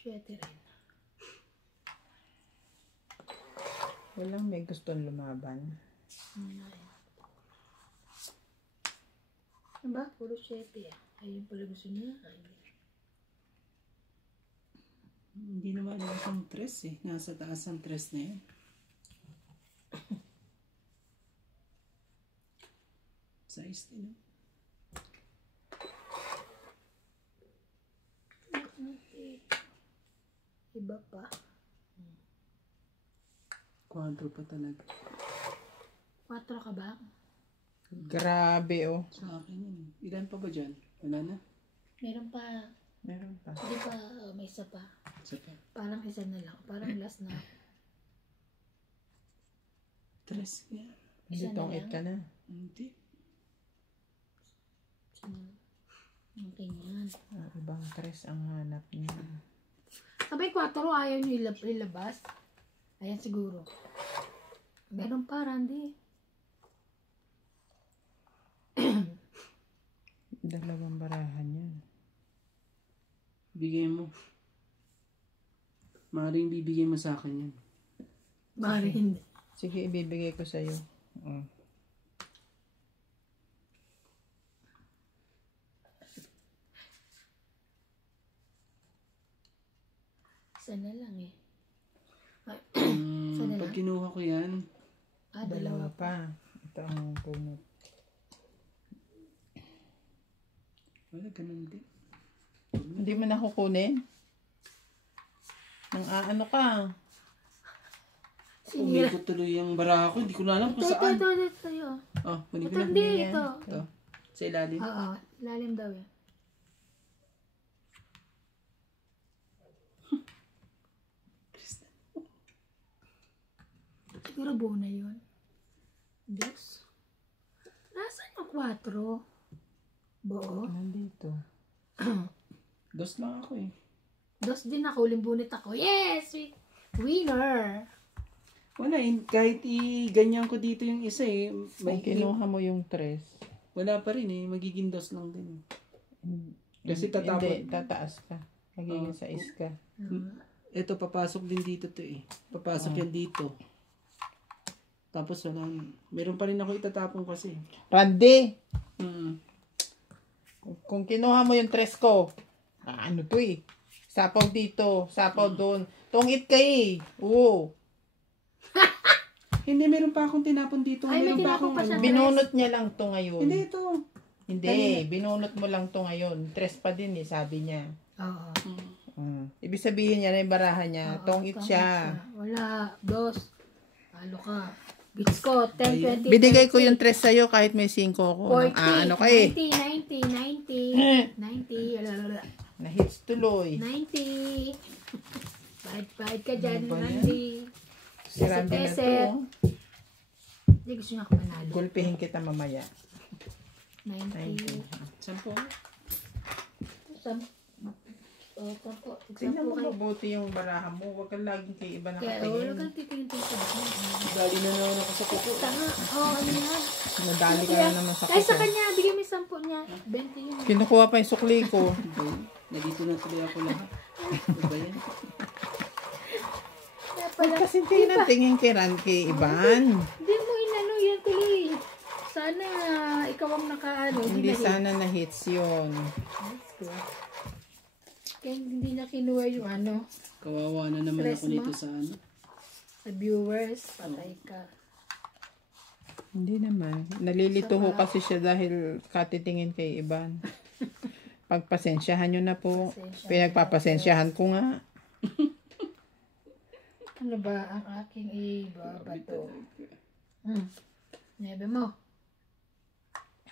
7 rin. Walang may gustong lumaban. Ano ba? Puro 7 ah. Ayun pala gusto niya. Hindi naman alam ang tres eh. Nasa taas ang tres na yan. Size din. Iba pa. Quadro pa talaga. 4 ka ba? Grabe oh. Sa akin yun. Ilan pa ba dyan? Wala na? Meron pa. Meron pa. Hindi pa. May isa pa. Isa pa. Parang isa na lang. Parang last na. Tres nga. Hindi Isa na tong lang? ka na. Hindi. Okay yan. Ibang tres ang hanap niya. Sabay 4 ayaw niyo ilabas. Ayan siguro. Meron pa, Randy. Dalawang barahan yan. Bigay mo. Maaaring bibigay mo sa akin yan. Bari hindi. Sige, ibibigay ko sa'yo. Oh. Isa na lang eh. Isa na Pag lang? kinuha ko yan, Ah, Dalawa dalawa pa. pa. Ito ang punot. wala ganun din. Hindi mo na kukunin? Nang ano ka? Sinira. Umikot tuloy yung baraha ko. Hindi ko na alam kung Ito, saan. ito, tayo. Oh, kunin ko Ito, na. hindi, yan. ito. Ito. Sa ilalim. Oo, lalim daw eh. Siguro buo na yun. Diyos. Nasaan yung 4? Buo? Nandito. Dos lang ako eh. Dos din ako, limbunit ako. Yes! Winner! Wala eh. Kahit i-ganyan ko dito yung isa eh. Kung kinuha mo yung tres, Wala pa rin eh. Magiging dos lang din. Kasi hindi, tatapon. tataas ka. Magiging Oh. 6 ka. Ito, papasok din dito to eh. Papasok yan dito. Tapos wala. Meron pa rin ako itatapon kasi. Randy! Mm. Kung kinuha mo yung tres ko, ano to eh? Sapaw dito, sapaw doon. Tungit ka eh. Oo. Hindi, meron pa akong tinapon dito. Ay, may Meron pa tinapon akong pa siya. ano. Binunot niya lang to ngayon. Hindi, ito. Hindi, binunot mo lang to ngayon. Tres pa din eh, sabi niya. Oo. Ibig sabihin niya na yung barahan niya, Oo, tungit siya. Wala. Dos. Halo ka. Beats ko. 10, 20, Binigay ko yung tres sa'yo kahit may 5 ko. 40, Ano ka eh. 90. 90. Alalala. Na-hits tuloy. 90. Bahid ka dyan, Ano ba yan? Randy. Si Randy na to. Peset. oh. Hindi gusto niya ako manalo. Gulpihin kita mamaya. 90. 10. Sampo. Tingnan mo Sampo kayo. mabuti yung barahan mo. Huwag kang laging kay iba Kaya, wala nakatingin. kang titingin sa akin. Dali na naman ako sa kuko. Tanga. Ano yan? Nadali ka na naman sa Ay, sa kuko. kanya. Bigyan mo yung 10 niya. 20 yun. Kinukuha pa yung sukli ko. Nandito na tuloy ako lahat. Ano ba yan? Kaya Huwag pala. kasi tingin kay Iban. Hindi mo inano yan tuloy. Sana ikaw ang nakaano. Hindi na-hit. sana na-hits yun. That's good. Kaya hindi na kinuha yung ano. Kawawa na naman Stress ako nito mo? sa ano. Sa viewers. Patay ka. Hindi naman. Nalilito ho kasi siya dahil katitingin kay Iban. Pagpasensyahan nyo na po. Pasensya Pinagpapasensyahan ko nga. Ano ba ang aking ibabato? Nebe mo.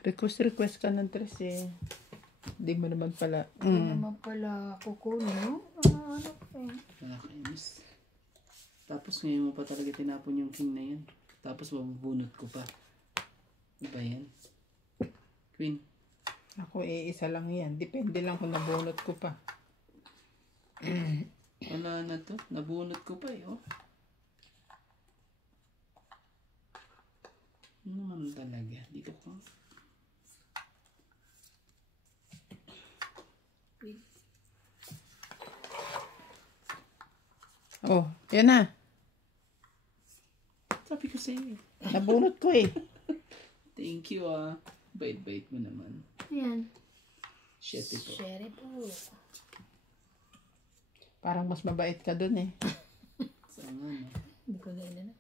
Request ka ng tres eh. Hindi mo naman pala. Hindi naman pala kukunin. No? Ano ko eh. Nakakainis. Tapos ngayon mo pa talaga tinapon yung king na yan. Tapos mabubunot ko pa. Ano ba yan? Queen. Ako isa lang yan. Depende lang kung nabunot ko pa. Wala na to. Nabunot ko pa eh. Oh. Ano naman talaga? Dito ko. Oh, yan na. Sabi ko sa'yo eh. Nabunot ko eh. Thank you ah. Bait-bait mo naman. Ayan. Shit po. Sherry po. Parang mas mabait ka dun eh. Saan nga no? Hindi ko na inano.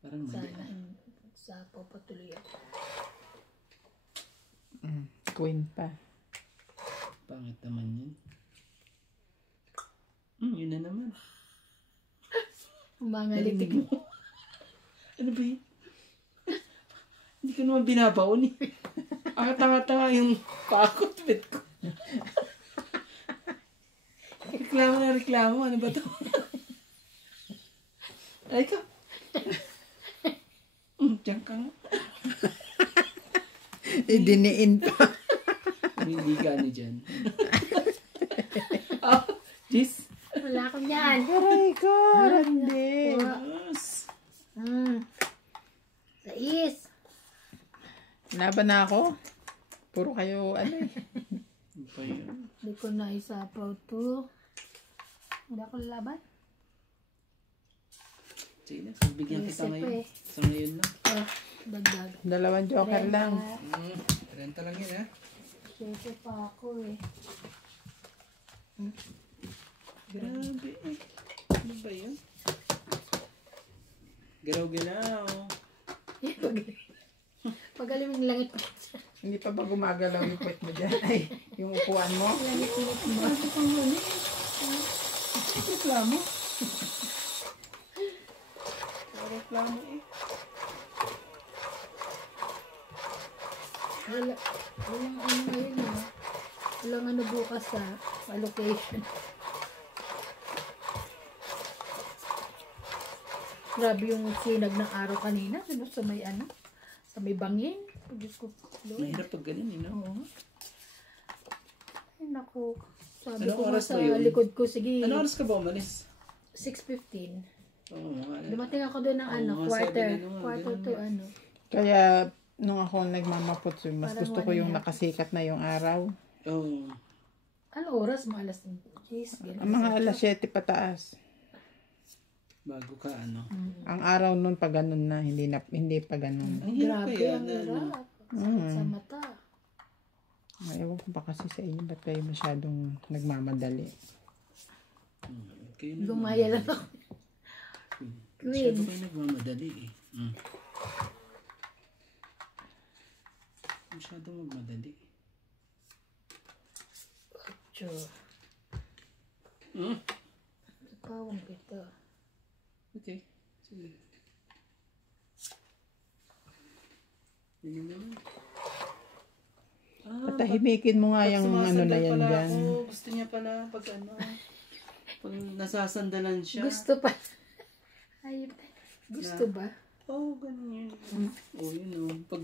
Parang mali. Sana sa papatuloy ako. Queen pa. Pangit naman yun. Yun na naman. Ang mga litig mo. Ano ba yun? Hindi ko naman binabaon eh. Tanga-tanga yung pakot bit ko. Reklamo na reklamo. Ano ba to? Ay ka. Diyan ka nga. Idiniin pa. Hindi ka ano dyan. Oh, jeez. Wala akong yan. Aray ko. Hindi. Yes. Sais. Laban na ako. Puro kayo ano eh. Ano pa yun? Hindi ko na isapaw to. Hindi ako laban. Sige na, pagbigyan kita Isip ngayon. eh. Sa ngayon lang. Dagdag. 2 joker lang. Renta lang yun ha. Siyempre pa ako eh. Grabe eh. Ano ba yun? Galaw-galaw. Pagaling yung langit ko. Hindi pa ba gumagalaw yung puwet mo dyan? Ay, yung upuan mo? Langit mo. Ano pang huli? Reklamo? Reklamo eh. Walang ano ngayon ah. Walang ano bukas sa allocation. Grabe yung sinag ng araw kanina. Ano, sa may ano? Sa may bangin. Diyos ko. Lord. Mahirap pag ganun eh, no? Oo. Ay, naku. Sabi Anong ko nga oras sa ba yun? likod ko, sige, Ano oras ka ba umalis? 6:15. Oo, Dumating ako doon ng ano, Oo, quarter. sabi na Quarter to ano. Kaya, nung ako nagmamapot, mas Parang gusto ko yung nakasikat na yung araw. Oo. Ano oras? Mga alas 10. Ang mga alas 7 pataas. Bago ka ano. Ang araw nun pa ganun na, hindi pa ganun. Ang hirap Grabe kaya ang na ano. hirap. Sakit sa mata. Ewan ko pa kasi sa inyo, ba't kayo masyadong nagmamadali? Kayo na. Gumaya lang ako. Queen. Masyado kayo nagmamadali eh. Masyado magmadali. Ocho. Pawang kita. Okay. Sige. Yun naman. Patahimikin mo nga yung ano na yan pala dyan. ako. Gusto niya pala pag ano. Pag nasasandalan siya. Gusto pa. Ayun. Gusto ba? Oh, ganun yun. Oh, yun oh. Pag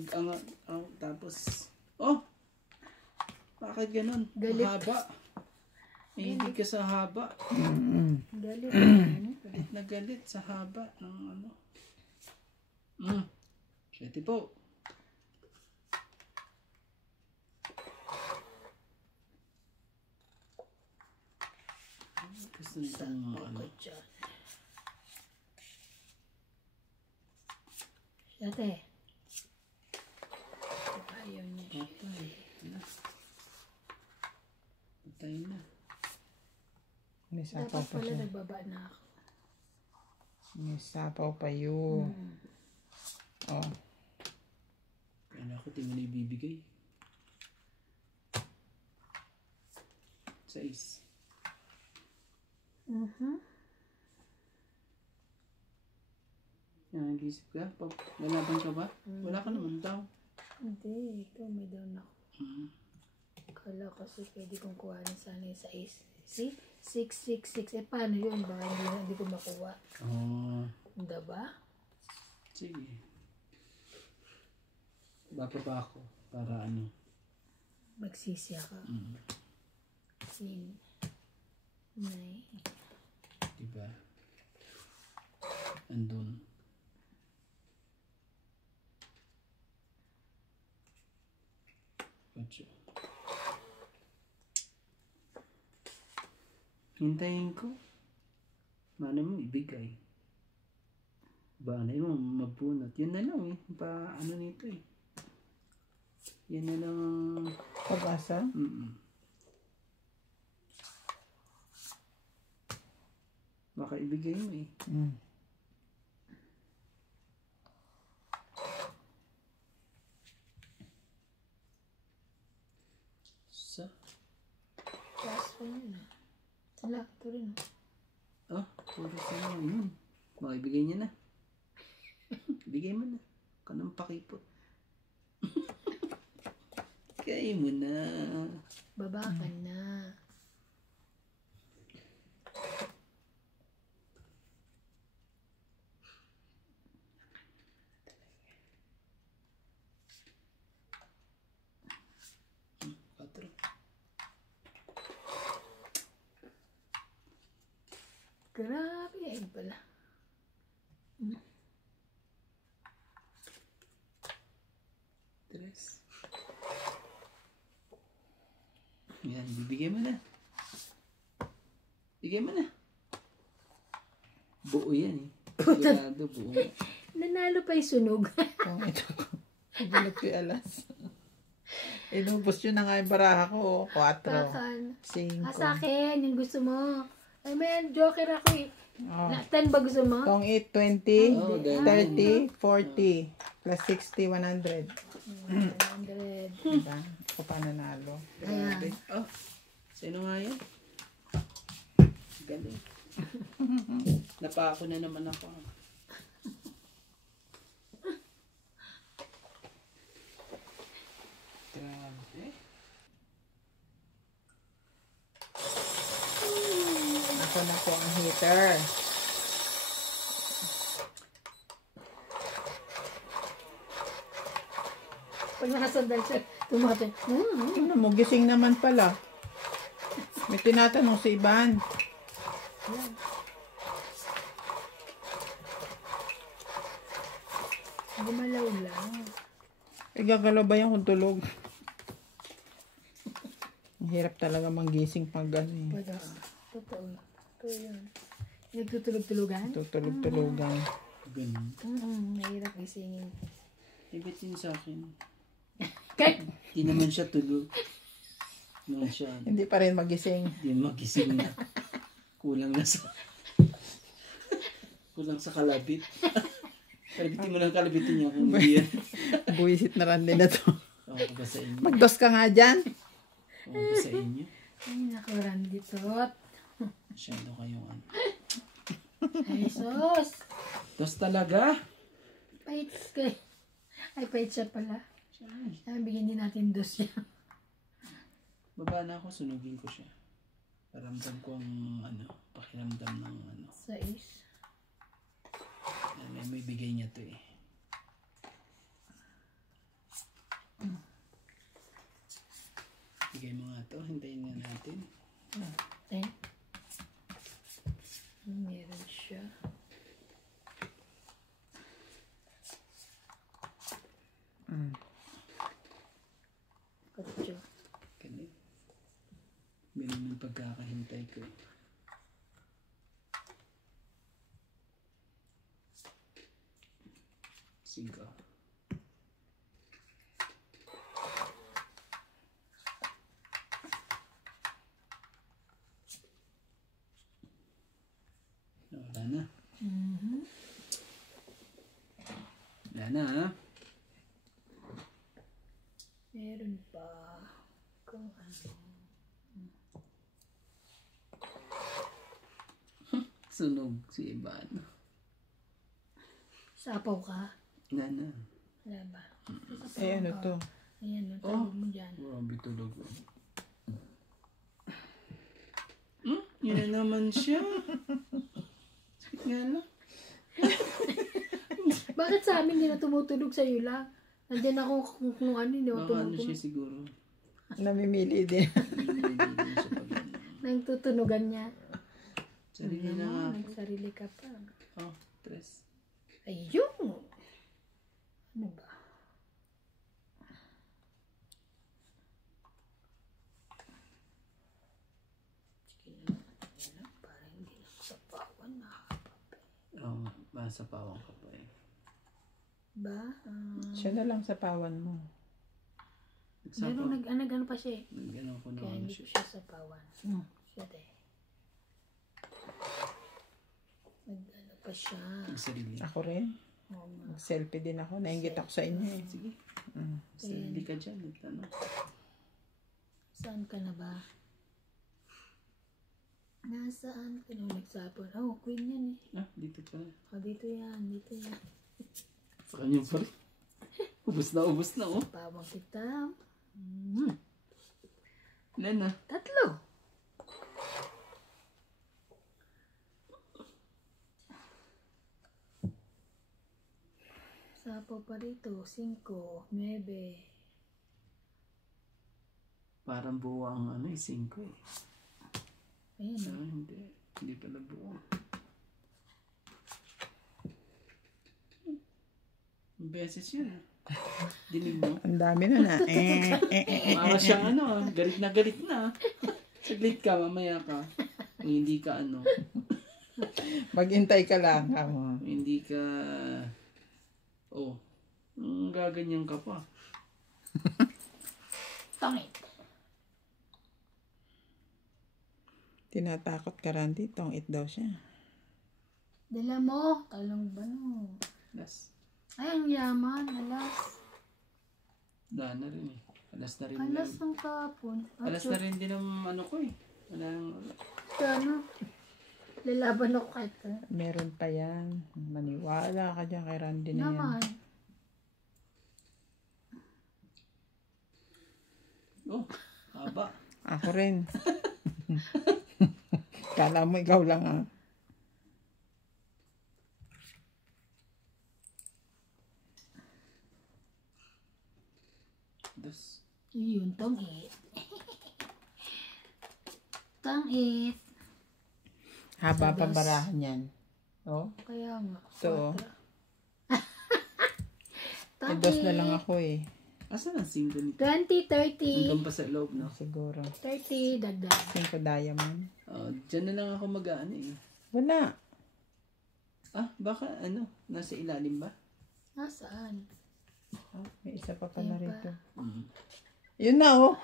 tapos. Oh! Bakit ganun? Galit. Mahaba. Hindi ka sa haba. Galit. Galit na galit sa haba ng ano. Pwede po. Gusto nito mga ano. Dati. Ayaw niya. Patay. Na. Patay na. May sapaw Dapat pa pala siya. nagbaba na ako. May sapaw pa yun. Oh. Kaya ako, tingin na ibibigay. 6. Yan, nag-isip ka? Lalaban ka ba? Wala ka naman daw. Hindi. Ikaw may down ako. Kala kasi pwede kong kuhanin sana yung size. See? 666. Eh paano yun? Baka hindi ko makuha. Oh. Diba? Sige. Baba pa ako para ano. Magsisya ka. Sin. Nay. Diba? Andun. Ocho. Hintayin ko. Mana mo ibigay. Banay mo mabunot. Yan na lang eh. Ano nito eh. Yan na lang ang... Pag-asa? Baka ibigay mo eh. Sa? Last one yun. Wala, ito rin. Puro sa yun. Baka ibigay niya na. Ibigay mo na. Kanang pakipot. Kaya mo na. Baba ka na. Patro. Grabe, ayun pala. Tres. Yan, bibigay mo na. Bigay mo na. Buo yan eh. Sigurado buo. Nanalo pa yung sunog. Kung ito ko. Ibulot ko yung alas. Inubos yun na nga yung baraha ko. 4. Kakan. 5. Sa akin, yung gusto mo. Ay, man, joker ako eh. Oh. Na 10 ba gusto mo? Kung 8, 20, Oh, 30, 40, plus 60, 100. 100. Diba? Ako pa nanalo. Ayan. Oh, sino nga yan? Galing. Napako na naman ako. Grabe. Ako na po ang heater. Pag nakasandal siya, tumatay. Ano mo, gising naman pala. May tinatanong si Ivan. Gumalaw lang. Gagalaw ba yan kung tulog? Ang hirap talaga manggising pag gano'n. Pag totoo. Totoo yun. Nagtutulog-tulugan? Tutulog-tulugan. Ganun. Nahirap gisingin. Ibitin sa akin. Kahit Di naman siya tulog. Naman siya. Hindi pa rin magising. Di magising na. Kulang na sa... Kulang sa kalabit. Kalabitin mo lang kalabitin niya kung hindi yan. Buwisit na rin din na to. Ako ba sa inyo? Magdos ka nga dyan. Ako ba sa inyo? ay, nakuran ditot. Masyado kayong ano. Ay, sus. Dos talaga? Pahit ka. Ay, pahit siya pala. Ay, bigyan din natin dos yan. Baba na ako, sunugin ko siya. Paramdam ko ang ano, pakiramdam ng ano. 6. May bigay niya to eh. Bigay mo nga to, hintayin nga natin. 10. Meron siya. Kutyo. Ganun. Ganun yung pagkakahintay ko. Sige. Wala na. Wala na ha. Meron pa. Kung ano. Sunog si Ivan. Sapaw ka? Wala na. Wala ba? Eh, ano to? Ayan, natawag mo dyan. Grabe tulog. Yun na naman siya. Sakit nga lang. Bakit sa amin hindi na tumutulog sa'yo lang? Nandiyan ako kung ano, hindi ako Baka ano siya tumutulog. siguro. Namimili din. Hindi din siya pag ano. Nang tutunugan niya. Sarili na nga. Nagsarili ka pa. Oh, tres. Ayun! Ano ba? Sige na. Parang hindi na ako sa pawan na. Oo, basta pawang ka pa eh. Ba? Siya na lang sa pawan mo. Meron nag-ano pa siya eh. Nag-ano ko na Kaya ano hindi ko siya. siya sa pawan. Siya eh. Nag-ano pa siya. Sarili. Ako rin. Oo nga. Selfie din ako. Nainggit ako sa inyo eh. Sige. Mm. Sarili ka dyan. Ano? Saan ka na ba? Nasaan ka na nagsapon? Oh, queen yan eh. Ah, dito pa. Oh, dito yan. Dito yan. Sa kanya pa rin. Ubus na oh. Pawang kita. Ilan na? 3. Sapo pa rito. 5, 9. Parang buwang ano eh, 5 eh. Ayun. Ah, hindi. Hindi pala buwang. Ang beses yun. Dinig mo? Ang dami na na. Para siyang ano, galit na. Saglit ka, mamaya ka. Kung hindi ka ano, Maghintay ka lang. Kamo. kung hindi ka, gaganyan ka pa. Tangit. Tinatakot ka Randy. Tong-it daw siya. Dala mo. Talong ba no? Alas. Ay, ang yaman. Alas. Daan na rin eh. Alas na rin. Alas ng kapon. Alas na rin din ang ano ko eh. Walang, Ano? Lalaban ako kahit ka. Meron pa yan. Maniwala ka dyan kay Randy na yan. Naman. haba. Ako rin. Kala mo ikaw lang ah. Das. Yun, tong-it. Tong-it. Haba pa barahan yan. Oh, Kaya nga. ito. Tong-it. Dos na lang ako eh. Asan ang single nito? 20, 30. Hanggang pa sa loob, no? Siguro. 30, dagdag. 5 diamond. Diyan na lang ako mag-ano eh. Wala. Ah, baka ano? Nasa ilalim ba? Nasaan? Oh, may isa pa pala Ayun pa. rito. Mm. Yun na oh.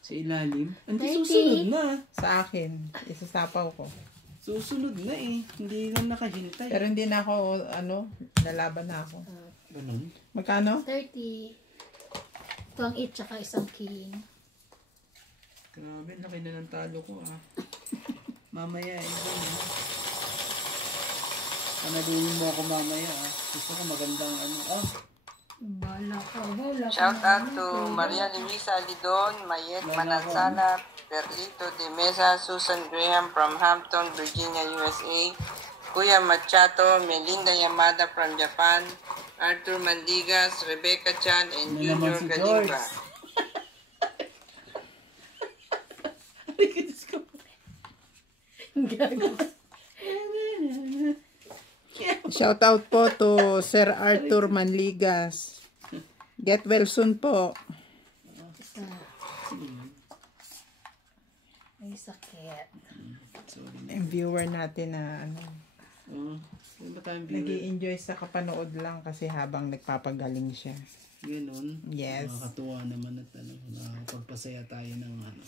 Sa ilalim? Hindi 30. susunod na. Sa akin. Isasapaw ko. Susunod na eh. Hindi na nakahintay. Pero hindi na ako, nalaban na ako. Ganun? Magkano? 30. Tong-it tsaka isang king. Grabe, laki na ng talo ko ah. Mamaya eh. Panalunin mo ako mamaya ah. Gusto ko magandang ano. Bala ka. Wala ka. Shout out to Maria Luisa Lidon, Mayet Manansala, Perlito de Mesa, Susan Graham from Hampton, Virginia, USA, Kuya Machato, Melinda Yamada from Japan, Arthur Mandigas, Rebecca Chan, and Ano naman Junior si Galiba. Shout out po to Sir Arthur Manligas. Get well soon po. Isa. May sakit. Sorry. Yung viewer natin na Ano ba tayong viewer? nag-i-enjoy sa kapanood lang kasi habang nagpapagaling siya. Ganun. Yes. Nakakatuwa naman at nakakapagpasaya tayo ng ano.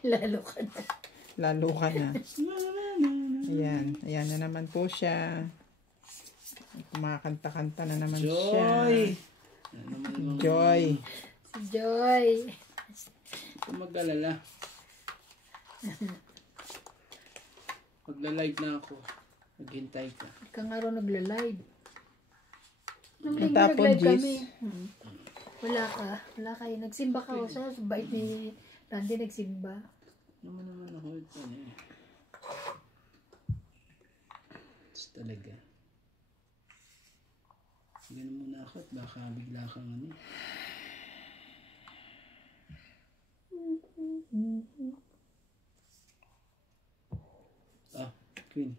Lalo ka na. Lalo ka na. Ayan. Ayan na naman po siya. Kumakanta-kanta na naman siya. Joy! Ano naman Joy. Si Joy. Kung mag-alala. Magla-live na ako. Maghintay ka. Ika nga rin nagla-live. Nung linggo Tapon, nag-live Jis. kami. Wala ka. Wala kayo. Nagsimba ka o sa bait ni Randy nagsimba. Naman ako ito. Ano eh. Talaga. Ganun muna ako at baka bigla kang ano. Queen.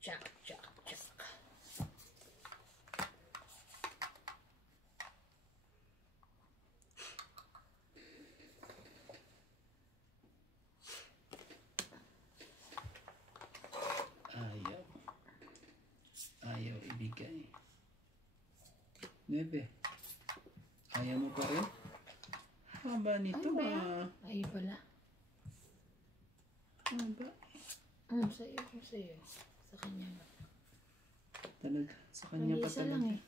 Jack. Ayaw ibigay. Nebe. Ayaw mo pa rin? Haba nito Ay pala. Haba. Sa'yo. Sa kanya ba? Talaga. Sa kanya pa Isa talaga. lang eh.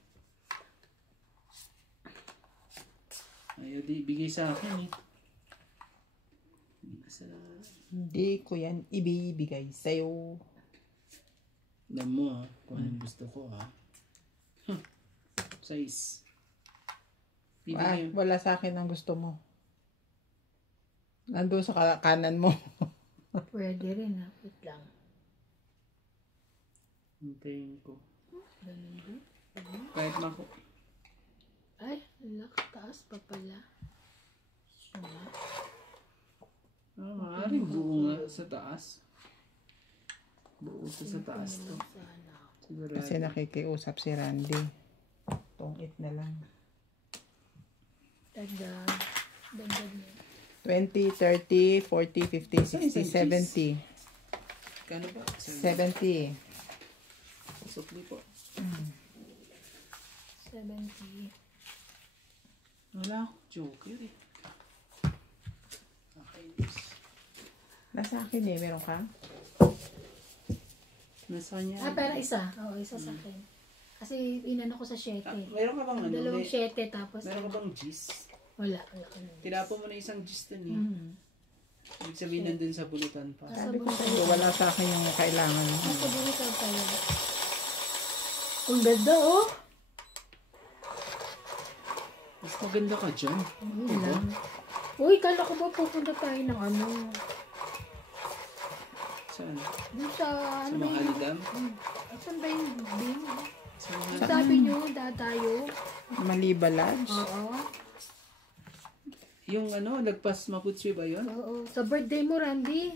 Ayaw di ibigay sa akin eh. Hindi ko yan ibibigay sa'yo. Alam mo kung anong gusto ko Size. Wala sa akin ang gusto mo. Nandun sa kanan mo. Pwede rin Wait lang. Hintayin ko. Ganun din. Kahit mako. Ay, taas pa pala. Maaaring buo nga sa taas. Buo to sa taas to. Siguro. Kasi nakikiusap si Randy. Tungit na lang. Dagdag niya. 20, 30, 40, 50, 60, 70. Kano ba? 70. Sukli po. 70. Wala ako. Joker eh. Nasa akin meron ka? Nasa kanya. Pero isa. Oo, isa sa akin. Kasi inano ko sa 7. Meron ka bang ano? Dalawang 7 tapos. Meron ka bang gis? Wala. Tinapo mo na isang gis dun eh. Ibig sabihin nandun sa bulutan pa. Sabi ko sa'yo, wala sa akin yung kailangan mo. Nasa bulutan pa yun. Ang ganda Mas maganda ka dyan. Lang. Uy, kala ko ba pupunta tayo ng ano? Saan? Doon sa Sa Mahalidam? Saan ba yung bing? Saan? Sabi nyo, tayo. Maliba Lodge? Oo. Yung lagpas Maputswe ba yun? Oo. Sa birthday mo, Randy.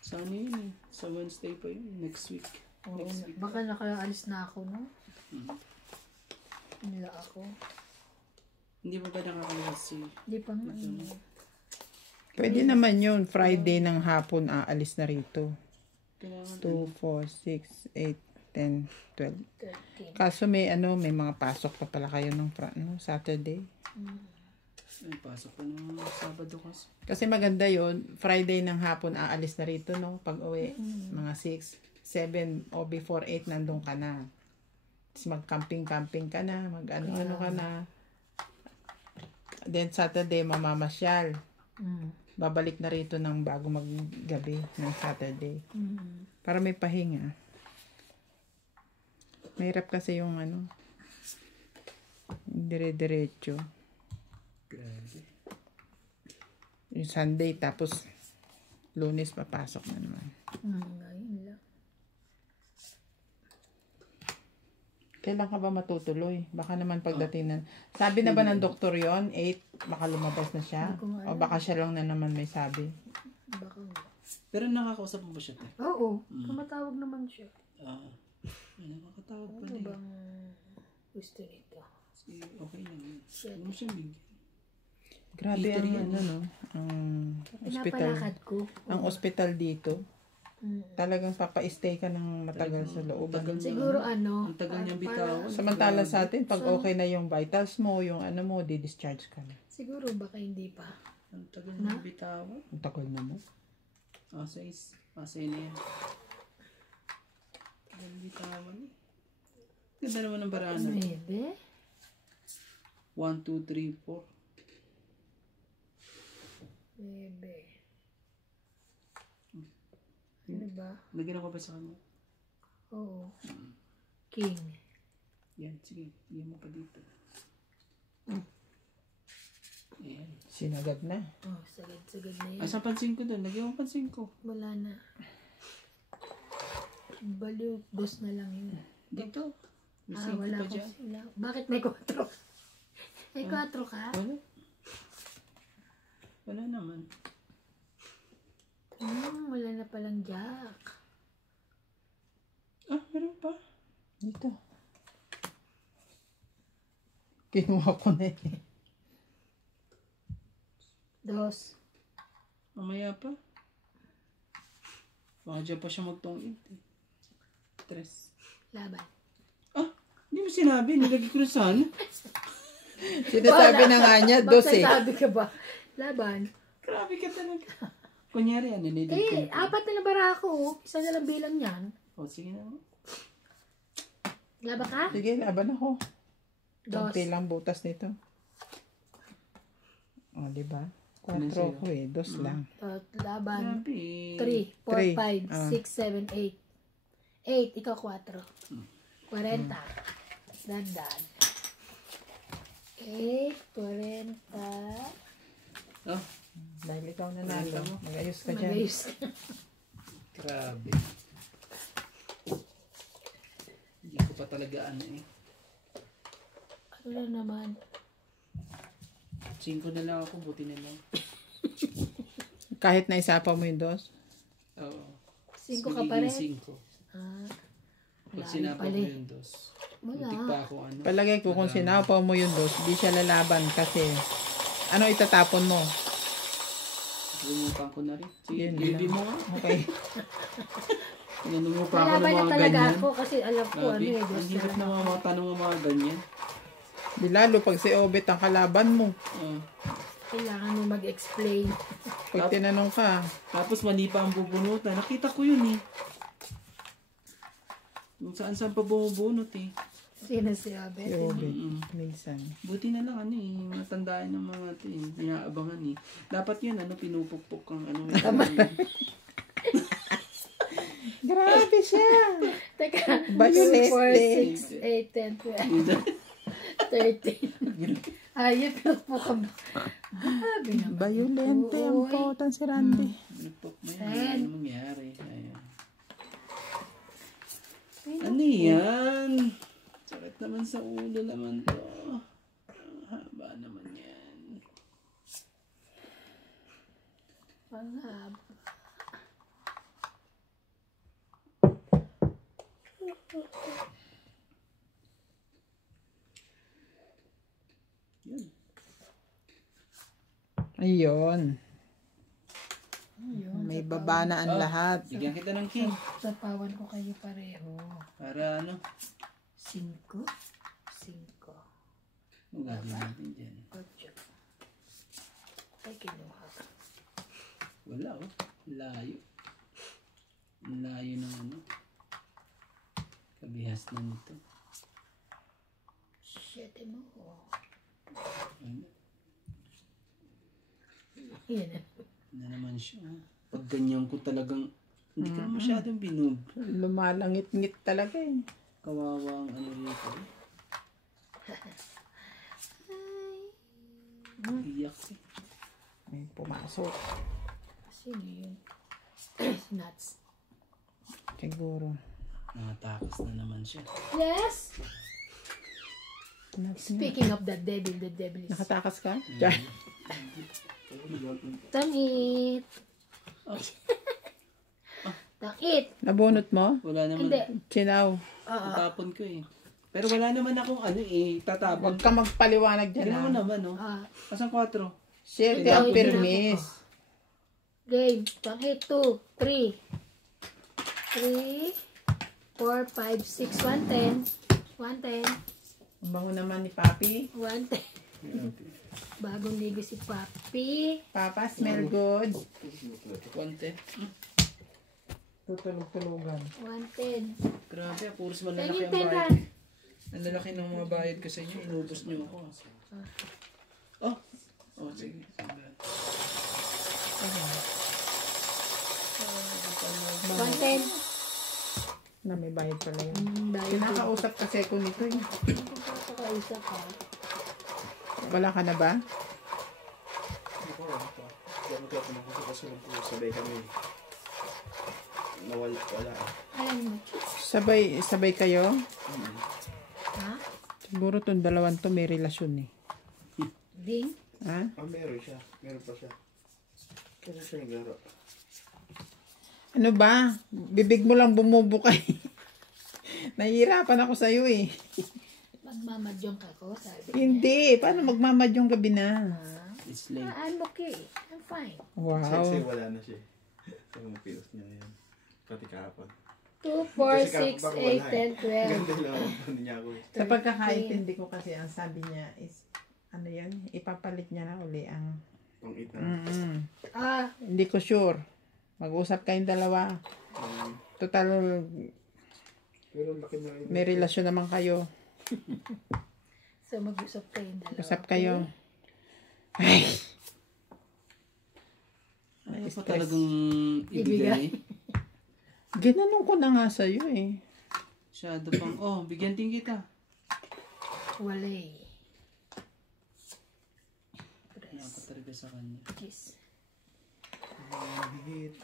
Saan yun eh? Sa Wednesday pa yun. Next week. Oo. Next week. Baka nakaalis na ako, no? Nila ako. Hindi mo ba nakakaliwas si... Hindi pa nga. Pwede naman yun. Friday ng hapon, aalis na rito. Kailangan 2, 4, 6, 8, 10, 12. 13. Kaso may mga pasok pa pala kayo ng Saturday. Ay, pasok ko ng Sabado kasi. Kasi maganda yon Friday ng hapon, aalis na rito, no? Pag uwi, mga 6, 7, o before 8, nandun ka na. Tapos mag-camping-camping ka na, mag-ano-ano ka na. Then Saturday, mamamasyal. Babalik na rito ng bago maggabi ng Saturday. Para may pahinga. Mahirap kasi yung dire-diretso. Grabe. Yung Sunday, tapos Lunes papasok na naman. Ngayon lang. Kailan ka ba matutuloy? Baka naman pagdating na... Sabi na ba ng doktor yon 8, baka lumabas na siya? O baka siya lang na naman may sabi? Baka nga. Pero nakakausap mo ba siya? Oo. Tumatawag naman siya. Nakakatawag pa Ano rin. bang gusto nito? Okay lang. Ano mo siya bigyan? Grabe ang hospital. Pinapalakad ko. Ang hospital dito. Talagang papa-stay ka ng matagal sa loob. Siguro Ang tagal niyang bitawan. Samantala sa atin, pag okay na yung vitals mo, yung mo, di-discharge ka na. Siguro baka hindi pa. Ang tagal niyang bitawan. Ang tagal na mo. Sa'yo na yan. Tagal bitawan eh. Ganda naman ng barana. 9. 1, 2, 3, 4. 9. Ano ba? Lagyan ako ba sa kanya? Oo. King. Yan, sige. Bigyan mo pa dito. Ayan. Sinagad na. Oh, sagad-sagad na yan. Asa pansin ko doon? Lagyan mo pansin ko. Wala na. Baliw, dos na lang yun. Dito. May Ah, singko wala pa ko. dyan. Bakit may 4? May 4 ka? Wala. Wala naman. Wala na palang jack. Ah, meron pa. Dito. Kinuha ko na eh. 2. Mamaya pa. Baka dyan pa siya magtungid. 3. Laban. Ah, hindi mo sinabi. Nilagay ko na saan. Sinasabi na nga niya, 2 eh. Magsasabi ka ba? Laban. Grabe ka talaga. Kunyari, ano, nilagay ko. 4 na bara ako. Isa na lang bilang yan. O, sige na. Laban ka? Sige, laban ako. 2. Kunti lang butas nito. O, diba? 4 Ano sa'yo? ko eh. 2 lang. Laban. Grabe. 3, 4, 3. 5, 6, 7, 8. 8, ikaw 4. 40. Dandan. 8, 40. Oh, Dahil ikaw nanalo. Mag-ayos ka dyan. Magayos. grabe. Hindi ko pa talaga ano eh. Ano na naman? 5 na lang ako, buti na lang. Kahit na isapa mo yung 2. Oo. 5 ka pa rin? 5. Ah, Pag layo sinapa pala ko eh. yung 2. Wala. Butik pa ako ano. Palagay ko kung sinapa mo yung 2, di siya lalaban kasi ano itatapon mo? Lumupan ko na rin. Sige, Yun baby lang. mo nga. Okay. Tinanong mo pa ako ng Lalaban na mga talaga ganyan. ako kasi alam ko ano Grabe, eh. ang Diyos hirap na. na mga tanong mo mga ganyan. Di lalo pag si Obet ang kalaban mo. Kailangan mo mag-explain. Pag tinanong ka, Tapos mali pa ang bubunutan. Nakita ko yun eh. Kung saan pa bumubunot eh. Sino si si Abet? Obet, minsan. Buti na lang ano eh. Matandaan ng mga ito eh. Inaabangan eh. Dapat yun ano, pinupukpok ang ano. Grabe siya! Teka, Violent 4, 6, 8, 10, 12, 13. Ayun, pinagpukan mo. Grabe naman. Violente ang Uy. potan si Randy. Pinupok mo yan. Ten. Ano mangyari? Ayan. Ano yan? Sakit naman sa ulo naman to. Ang haba naman yan. Pangab. Yun. Ayun. Ayun, May baba na ang lahat. Bigyan kita ng king. sapawan ko kayo pareho. Para ano? 5. 5. Ang gagawin natin dyan. 8. Ay, kinuha ka. Wala oh. Layo. Ang layo ng ano. Kabihas na nito. 7 mo. Ano? Yan na. Na naman siya. Pag ganyan ko talagang hindi ka masyadong binub. Lumalangit-ngit talaga eh. Kawawa ang ano rito. Iyak eh. May pumasok. Sino yun? Nuts. Siguro. Nakatakas na naman siya. Yes! Nuts niya. Speaking of the devil is... Nakatakas ka? Diyan. Tangit! Tangit! Nabunot mo? Wala naman. Hindi. Sinaw. Tatapon ko eh. Pero wala naman akong ano eh. Tatapon. Huwag ka magpaliwanag dyan Tignan mo ha. naman oh. Ah, Asan 4? Siyempre Ikaw, ang hindi permis. game. Tangit. 2, 3. 3, 4, 5, 6, 110. 110. Ang bango naman ni Papi. 110. Bagong ligo si Papi. Papa, smell good. Konti. Tutulog-tulugan. 110. Grabe, puros malalaki ang Tangit bayad. na. Ang lalaki ng mga bayad ko sa inyo. Inubos niyo ako. Oh. Oh, sige. 110. Na may bayad pala yun. Dahil Kinakausap kasi ko nito eh. kaisa ka. Wala ka na ba? magkakunong ko kasi sabay kami. Wala. Alam mo. Sabay kayo? Ha? Siguro tong dalawang to may relasyon eh. Ding? Ha? Meron siya. Meron pa siya. Kaya siya naglaro. Ano ba? Bibig mo lang bumubukay. Nahihirapan ako sa'yo eh. Magmamadyong ka ko, sabi niya. Hindi. Paano magmamadyong gabi na? It's late. I'm okay. I'm fine. Wow. Kasi wala na siya. Sa mga pilos niya na yan. Pati kahapon. 2, 4, 6, 8, 10, 12. Ganda lang ang niya ako. Sa pagkakaintindi ko kasi ang sabi niya is, ano yan? Ipapalit niya na uli ang... Pang ita. Hindi ko sure. Mag-usap kayong dalawa. Total, Pero laki na rin. may relasyon naman kayo. So, mag-usap kayong dalawa. Usap kayo. Ay! Ayaw pa talagang ibigay. Ginanong ko na nga sa'yo eh. Masyado pang, bigyan din kita. Wala eh. Kaya pa talaga sa kanya. Kiss. Kahit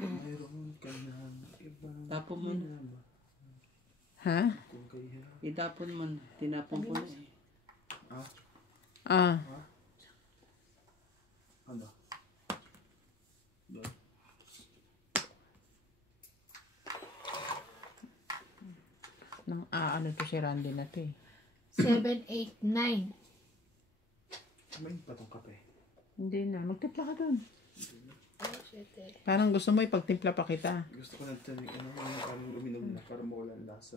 mayroon ka ng iba. Tapon mo na. Ha? Kung kaya. Itapon mo na. Tinapon ko na eh. Ano? Doon. Ano to si Randy na to eh. 7, 8, 9. May patong kape. Hindi na. Magtimpla ka dun. Oh, shit eh. Parang gusto mo ipagtimpla pa kita. Gusto ko na tanig, parang uminom na para mawala ang lasa.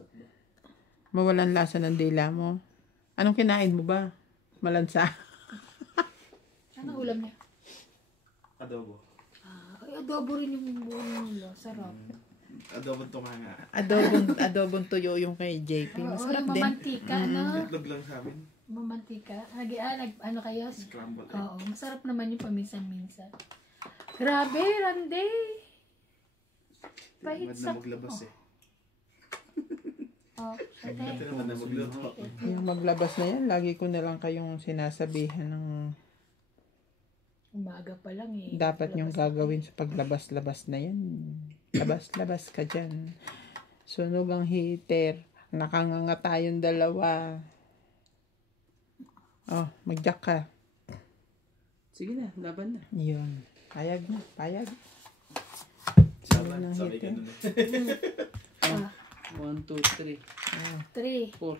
Mawalan lasa ng dila mo. Anong kinain mo ba? Malansa? Anong ulam niya? Adobo. Ay, adobo rin yung buong nila. Sarap. Adobo tumanga. Adobong tuyo yung kay JP. Oo, Masarap yung din. mamantika, no? Itlog lang sa amin. Mamantika. Ano kayo? Scramble egg. Oo, masarap naman yung paminsan-minsan. Grabe, Randy! Pahit Tamad sa... na maglabas eh. Oh, ate. Tamad na magluto. Yung maglabas na yan, lagi ko na lang kayong sinasabihan ng Umaga pa lang eh. dapat yung gagawin sa paglabas-labas na yan. Labas-labas ka dyan. Sunog ang heater. Nakanganga tayong dalawa. Oh, mag-jack ka. Sige na, laban na. Yun. Payag na. Payag. Saban, sabi ka nun eh. 1, 2, 3, 3, 4, 4,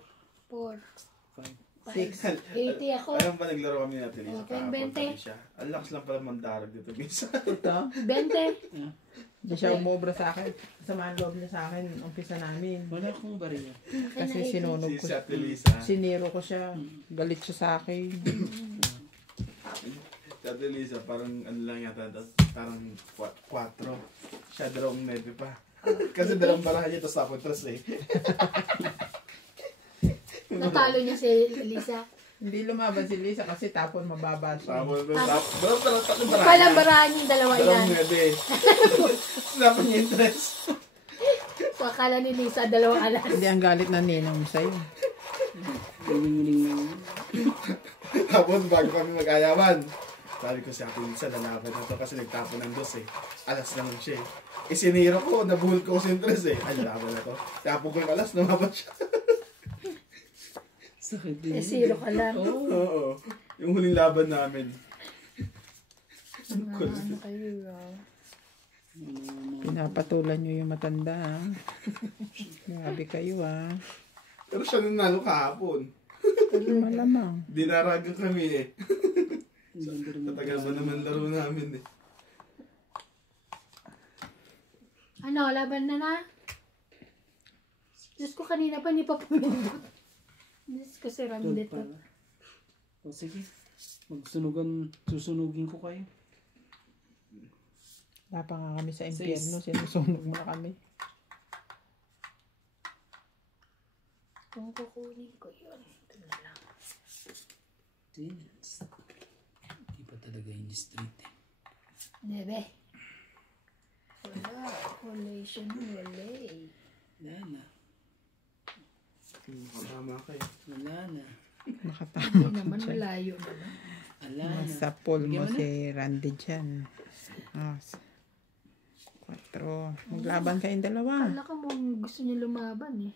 5. 5. 80 ako. Alam pa naglaro kami natin eh. Okay, 20. Siya. Ang lakas lang pala mandarag dito minsan. Ito. 20. Hindi siya umobra sa akin. Sama ang loob niya sa akin. Umpisa namin. Wala akong bariya. Kasi sinunog Si ko. Ate Lisa. Siniro ko siya. Galit siya sa akin. Si Ate Lisa, parang ano lang yata. Parang 4. Siya 2.9 pa. Kasi dalawang barahan niya, tapos tapon tres eh. Natalo niya si Lisa. Hindi lumaban si Lisa kasi tapon mababa siya. Tapon, tatlong barahan. Pala barahan yung dalawa yan. 2.9. Tapon niya yung tres. So, akala ni Lisa, dalawang alas. Hindi ang galit na ninang mo sa'yo. Galing-galing na yun. Tapos bago kami mag-ayaman, sabi ko si Ate Lisa, lalaban na to kasi nagtapon ng dos eh. Alas naman siya eh. Isiniro ko, nabuhol ko si tres eh. Ay, lalaban na to. Tapon ko yung alas, nababan siya. Sakit din. Zero ka lang. Oo. Yung huling laban namin. Ano kayo, Pinapatulan nyo yung matanda, ha? Grabe kayo, ha? Pero siya nung nalo kahapon. Malamang. Dinaragan kami eh. Tatagal ba naman laro namin eh. Ano, laban na? Diyos ko, kanina pa ni Papamindot. Diyos ko, si Randy to. O sige, susunugin ko kayo. Wala pa nga kami sa impyerno. Sinusunog mo na kami. Kung kukunin ko yun, ito na lang. Hindi pa talaga yung street eh. Nebe. Wala. Collation. Wala eh. Wala na. Makatama kayo. Wala na. Makatama. Hindi naman, malayo naman. Ala na. Nasa pool mo Bigyan mo na. si Randy dyan. 4. Maglaban kayong dalawa. Kala ko mong gusto niya lumaban eh.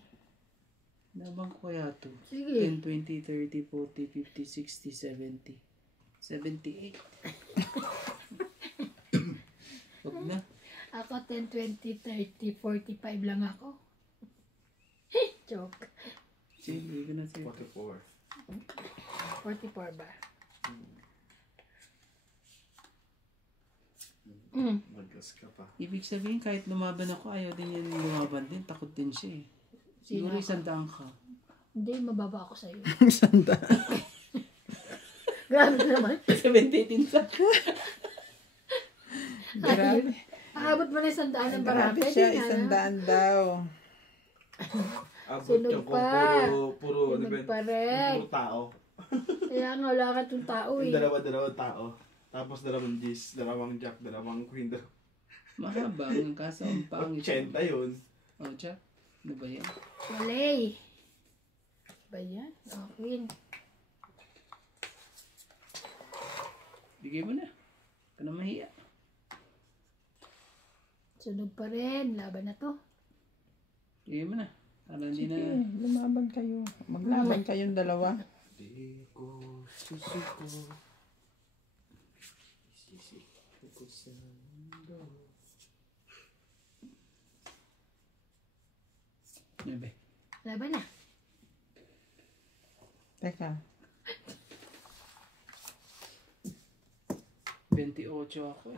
Laban ko kaya to. Sige. 10, 20, 30, 40, 50, 60, 70. 78. Huwag na. Ako 10, 20, 30, 45 lang ako. Joke. Sige, hindi ko na sa'yo. 44. 44 ba? Magas ka pa. Ibig sabihin, kahit lumaban ako, ayaw din yan lumaban din. Takot din siya eh. Siguro Sino? 100 ka. Hindi, mababa ako sa'yo. Sanda. Grabe naman. 78 sa. Grabe. Aabot mo na 100 ng Grabe barate. siya. Pwede nga, 100 daw. Abot Sunog ka ko, pa. puro, ano ba Sunog yun? pa rin. Puro tao. Kaya nga wala ka itong tao Yung eh. dalawa tao. Tapos 2 G's, 2 Jack, 2 Queen. Mahaba ang kaso ang pangit. 80 yun. Oh, Jack. Ano ba yan? Walay. Ba yan? Oh, Queen. Bigay mo na. Ka na mahiya. Sunog pa rin. Laban na to. Bigay mo na. Para hindi na. Sige, lumaban kayo. Maglaban kayong dalawa. Di ko susuko. Sisiko ko sa mundo. Nabe. Laban na. Teka. 28 ako eh.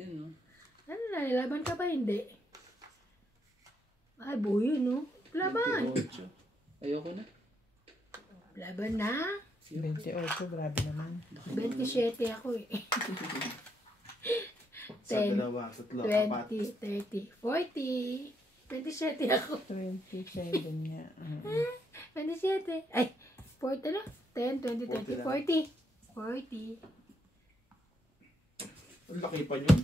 Yan no. Ano na? Laban ka ba? Hindi. Ay, buyo no? Laban. 28. Ayoko na. Laban na. 28. Grabe naman. 27 ako eh. Sa 10, 2, 3, 4. 20, 30, 40. 27 ako. 27 niya. 27. Ay, 40 na. 10, 20, 30, 40. 40. Ang laki pa yun.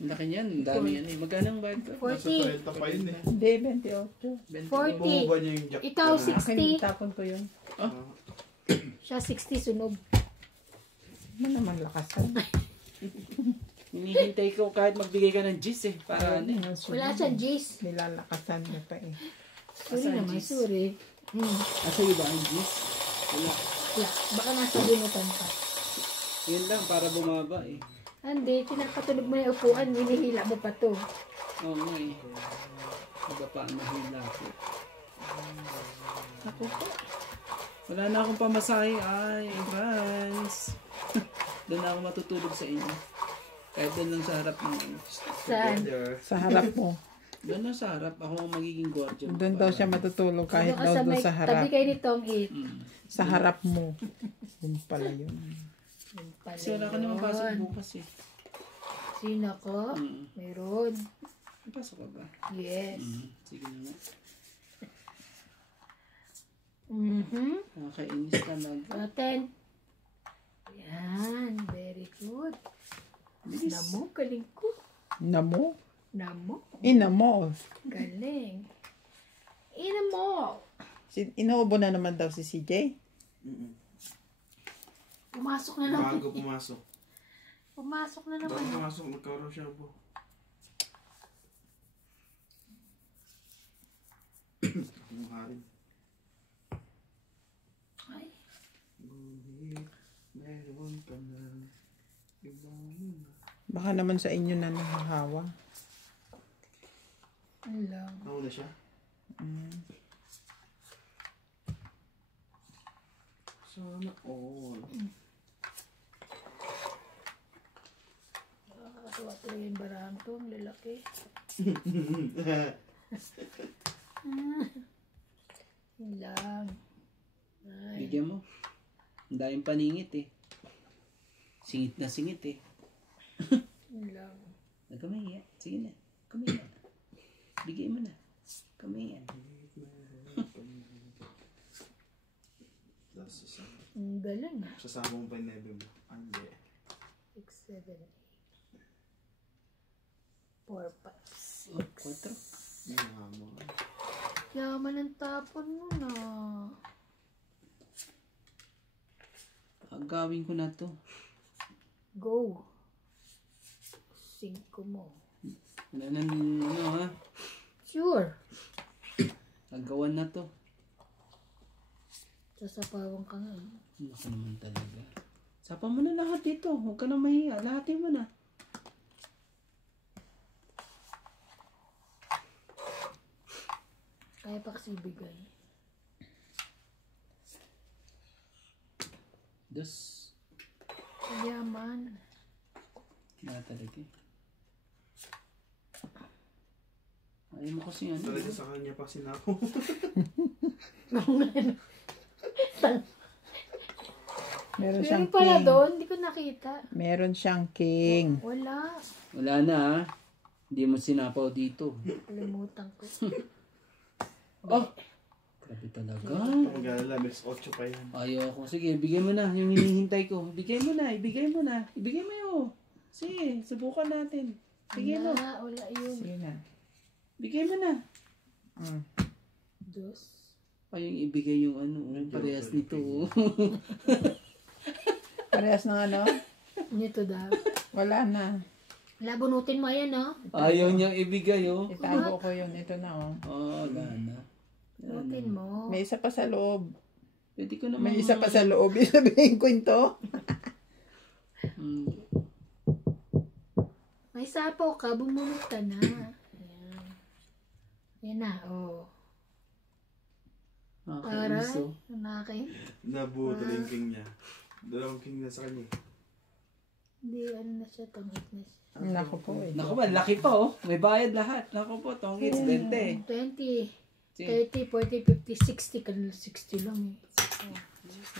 Ang laki niyan. Ang dami yan eh. Magkano ang bayad ko? Nasa 40. 30 pa yun eh. Hindi, 28. 40. Bumaba niya yung Jack. Ikaw, na. 60. Tapon ko yun. Siya 60 sunog. Ano naman lakasan? Hinihintay ko kahit magbigay ka ng gis eh. Para ano eh. Wala siyang G's. Nilalakasan niya pa eh. Sorry Asan naman, G's? sorry. Asa iba ang gis? Wala. Wala. Baka nasa bunutan ka. Yun lang para bumaba eh. Hindi, pinapatunog mo yung upuan, hinihila mo pa to. Oo nga eh. Iba pa ang mahila ko. Ako po. Wala na akong pamasahe. Ay, advance. Doon na ako matutulog sa inyo. Kahit doon lang sa harap ng ano. Saan? Together. Sa harap mo. Doon lang sa harap. Ako ang magiging guardian. Doon daw siya matutulog kahit Doon ka daw sa doon may sa harap. tabi kayo nitong it. Sa harap mo. Yun pala yun. Yun pala Kasi wala ka naman yun. pasok bukas eh. Sino ko? Meron. Pasok ka ba? Yes. Sige na nga. Nakakainis talaga. 10. Yan. Very good. Namo, galing ko. Namo? Namo. Inamo. Galing. Inamo. Inuubo na naman daw si CJ. Pumasok na naman. Bago pumasok. Pumasok na Bago naman. pumasok, magkaroon siya po. Mukha rin. Ay. Ngunit, meron ka na ibang muna. Baka naman sa inyo na nahahawa. Ano lang. Nauna siya? Sana all. Nakakatuwa tuloy yung barahan to. Ang lalaki. Yun lang. Ay. Bigyan mo. Ang daming paningit eh. Singit na singit eh. Yun lang. Nagkamahiya. Sige na. Kamahiya. Bigay mo na. Kamahiya. Ang galing ah. Sasama mo pa yung nebe mo. Hindi. 6, 7, 8. 4, 5, 6. 4. Yaman. Yaman ang tapon mo na. Agawin ko na to. Go. 5 mo. Wala na, ano ha? Sure. Agawan na to. Sasapawan ka nga. Baka naman talaga. Sapa mo na lahat dito. Huwag ka na mahiya. Lahatin mo na. Kaya pa kasi ibigay. Dos. Yaman. Wala talaga eh. Ayaw mo kasi ano. Talaga sa kanya pa sinako. Meron siyang Meron pala king. doon, hindi ko nakita. Meron siyang king. Wala. Wala na ha. Hindi mo sinapaw dito. Kalimutan ko. Oh! Grabe talaga. Mag-alala, mes 8 pa yan. Ayaw ko. Sige, ibigay mo na. Yung hinihintay ko. Ibigay mo na. Ibigay mo na. Ibigay mo yun. Sige, subukan natin. Bigay mo. Wala yun. Sige na. Bigay mo na. Mm. 2. Ay, yung ibigay yung ano. Parehas nito. Parehas ng ano? Nito daw. Wala na. Wala, bunutin mo yan, no? Ayaw niyang ibigay oh. Itago ko yun. Ito na oh. Oh, wala na. Bunutin mo. May isa pa sa loob. Pwede ko naman. May isa pa sa loob. Sabihin ko ito. Hmm. May sapaw ka, bumunot ka na. Ayan. Yan na, oh. Aray, Nakakainis oh. nanakin. Nabuto na yung king niya. Dalawang king na sa kanya. Hindi, ano na siya, tangit na siya. Naku po eh. Naku ba, laki pa oh. May bayad lahat. Naku po, tongits, 20. 20, Sige. 30, 40, 50, 60. Kanila 60 lang eh.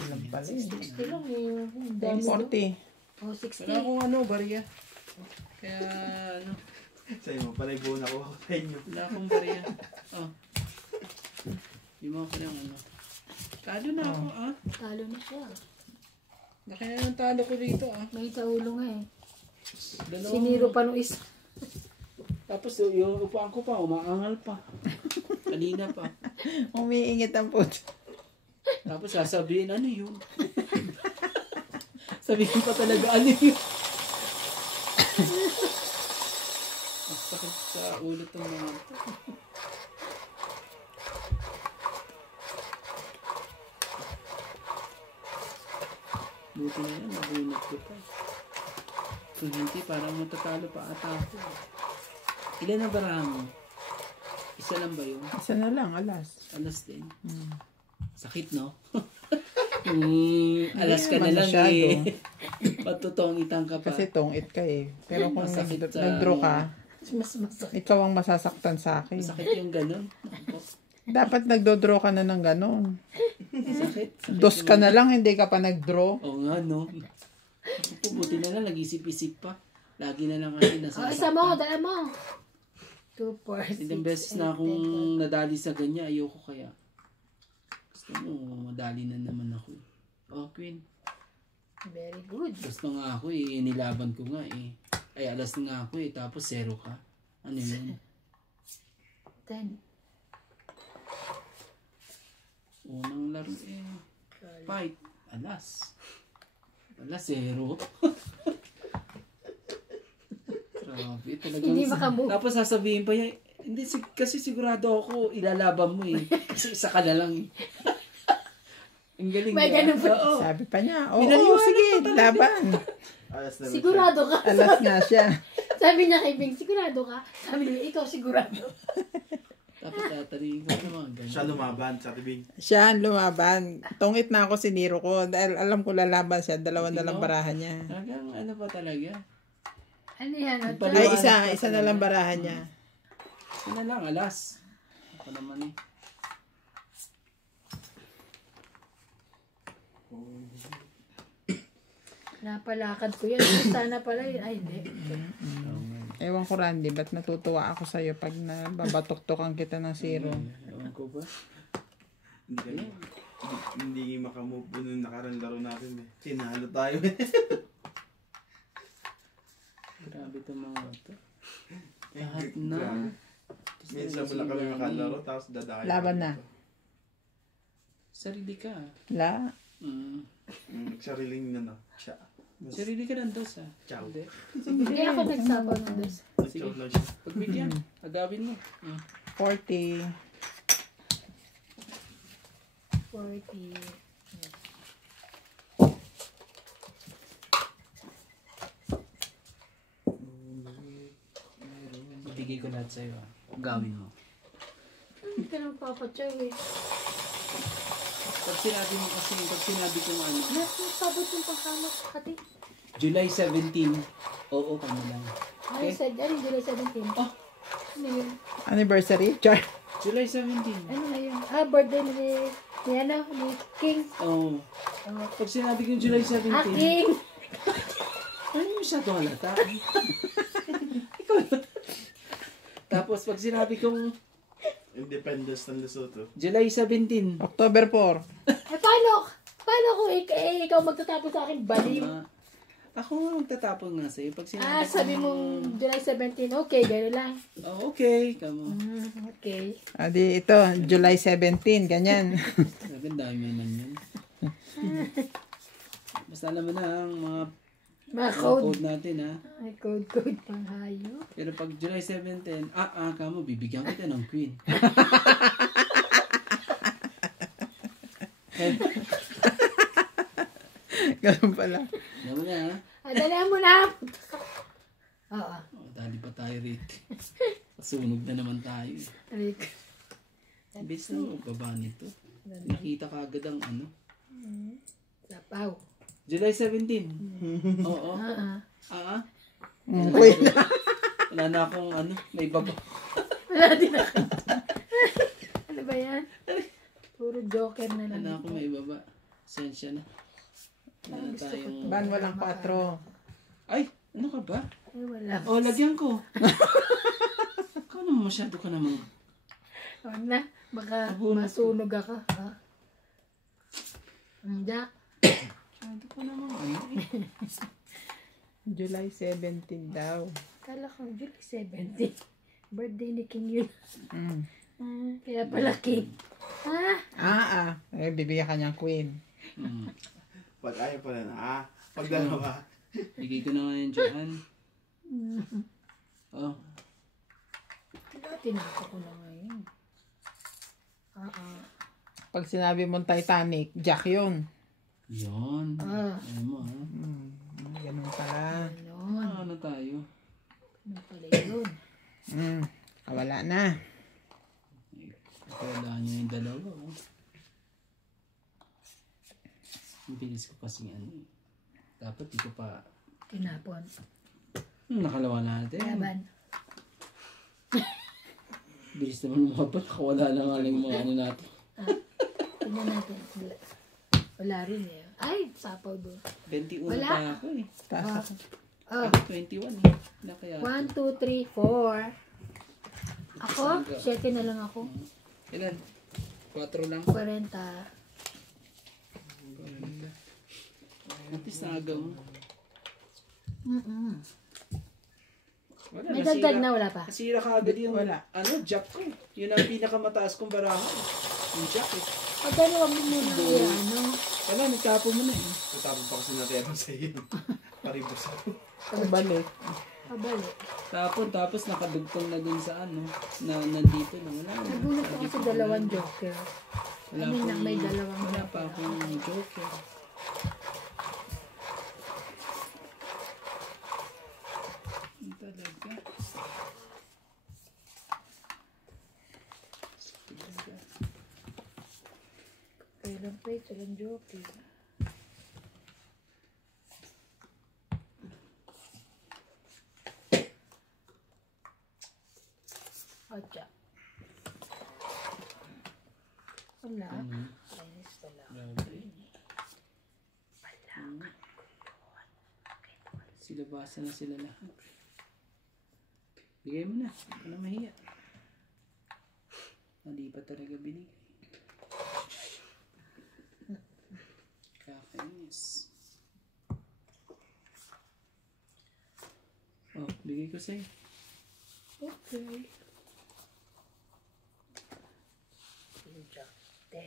Alam pala eh. 60 lang eh. Ang dami doon. 40. Oh, Wala 60. akong ano, bariya. Kaya ano, Sa'yo mo, panay buo na ko ako sa inyo. wala akong bariya. Oh. Di mo ako ng ano. Talo na ako ah. Talo na siya. Laki na ng talo ko dito ah. May taulo nga eh. Dalawang- Siniro pa nung isa. Tapos yung upuan ko pa, umaangal pa. Kanina pa. Umiingit ang puto. Tapos sasabihin, ano yun? Sabihin pa talaga, ano yun? Ang sakit sa ulo ng mga to. Buti na yan, nabunot ko pa. Kung hindi, parang matatalo pa ata ako. Ilan na barahan mo? Isa lang ba yun? Isa na lang, alas. Alas din. Hmm. Sakit, no? Alas ka na Hindi lang masyado. eh. Patutongitan ka pa. Kasi tongit ka eh. Pero kung Masakit sa nag-draw ka, Mas masakit. ikaw ang masasaktan sa akin. Masakit yung ganun. Dapat nagdo-draw ka na ng ganon. Sakit. Dos ka na lang, hindi ka pa nag-draw. Oo nga, no? Buti na lang, nag-isip-isip pa. Lagi na lang kasi Oh, isa mo, nasasaktan. dala mo. 2, 4, 6, Ilang beses na akong nadali sa ganyan, ayoko kaya. Gusto mo, madali na naman ako. Oh, Queen. Very good. Gusto nga ako eh, nilaban ko nga eh. Ay, alas na nga ako eh, tapos 0 ka. Ano yun? 10. Unang laro eh. Fight. Alas. Alas, 0. Grabe, talagang... Hindi makamove. Tapos sasabihin pa niya, hindi, kasi sigurado ako, ilalaban mo eh. Kasi isa ka na lang eh. Ang galing May niya. ganun pa. Oo. Sabi pa niya, oo, Pinaniwala sige, ko talaga. laban. Alas na Sigurado ka. Alas nga siya. Sabi niya kay Bing, sigurado ka? Sabi niya, ikaw sigurado. Tapos tatarihin ko naman. Ganun. Siya lumaban sa tibing. Siya ang lumaban. Tongit na ako, siniro ko. Dahil alam ko lalaban siya, dalawa na lang barahan niya. Talagang ano pa talaga. Ano yan? Oh, Ay, isa na lang barahan niya. Isa na lang, alas. Ako naman eh. Napalakad ko yan. Sana pala yun. Ay, hindi. Ewan ko, Randy, ba't natutuwa ako sa'yo pag nababatoktokan kita ng zero? Ewan ko ba? Hindi makamove po nung nakarang laro natin eh. Sinalo tayo eh. Grabe itong mga ito. Lahat na. Minsan mo lang kami makalaro tapos dadayo. Laban na. Sarili ka. La, Sariling na siya. Sarili ka ng dos, ha? Ciao. Hindi. Hindi ako nagsabaw ng dos. Sige. Ciao lang siya. Pagbigyan. Agawin mo. 40. 40. Ibigay ko lahat sa'yo, ha? Agawin mo. Hindi ka nang papatsaw eh. Pag sinabi mo kasi, pag sinabi ko ano, Nasabot yung pangkamak kati. July 17, oo, kami lang. Ano sa July 17? Oh. Ano yun? Anniversary? Char. July 17. Ano nga yun? Birthday ni King. Oo. Pag sinabi ko July 17, King! ano yung masyado halata? Ikaw na. Tapos pag sinabi kong Independence ng Lesotho. July 17, October 4. Paano kung ikaw magtatapos sa akin baliw? ako nga magtatapon nga sa'yo. Pag sinabi Sabi mong July 17, okay, gano'n lang. oh, okay, kamo. Okay. Adi ito, July 17, ganyan. Sabi, dami naman yun. Basta alam mo na ang mga Mga code code. natin, ha. Ay, code pang hayo. Pero pag July 17, kamo, bibigyan kita ng queen. Ganun pala. Alam mo na, ha. Dalihan mo na. Oo. Oh, dali pa tayo rito. Pasunog na naman tayo. Aray ko. Bis na magbaba nito. Nakita ka agad ang ano. Sapaw. July 17. Oo. Uy. Wala na akong ano, may baba. Wala din ako. Ano ba yan? Puro joker na Wala lang. na akong may baba. Sensya na. Wala na tayong... Ban walang 4. Ay! Ano ka ba? Ay, wala. Oh, lagyan ko. Ikaw naman masyado ka naman. Huwag na. Baka Abunot masunog ako. Hindi. Masyado ka naman. Ano eh? July 17 daw. Kala ko July 17. Birthday ni King yun. Kaya pala King. Bibigyan ka niyang queen. Pag ayaw pala na, pag dalawa. Bigay ko na ngayon dyan. Oh. Tinako ko na ngayon. Pag sinabi mong Titanic, Jack yun. Yun. Ano mo, ha? Ganun pala. Yun. Ano tayo? Ano pala yun? Wala na. Wala niyo yung dalawa, oh. Ang bilis ko kasi ano eh. Dapat di ko pa... Tinapon. Nakalawa natin. Laban. Bilis naman mga pa. Nakawala na nga lang yung mga ano natin. Tignan natin. Wala rin eh. Ay, sapaw doon. 21 Wala. pa ako eh. Taas. Oh. 21 eh. Na kaya. 1, 2, 3, 4. Ako? 7 na lang ako. Ilan? 4 lang. 40. At least naagaw mo. Wala, May dagdag na wala pa. Nasira ka agad yung Wala. ano, jack ko. Yun ang pinakamataas kong baraha. Yung jack eh. Pag ano, wag mo muna ano. Wala, nagtapo mo na eh. Tatapon pa kasi natin ako sa iyo. Paribos ako. Balik. Pabalik. Tapon, tapos nakadugtong na dun sa ano, na nandito na. Wala na. Nagulat ako sa dalawang joker. Wala Ano na akong- may dalawang Wala joker. pa akong joker. Ano talaga? Kailan pa ito lang joker. Ocha. Wala. Chinese pala. Grabe. Silabasan na sila lahat. Bigay mo na. Huwag ka na mahiya. Hindi pa talaga binigay. Kakainis. Oh, bigay ko sa'yo. Okay. Ten.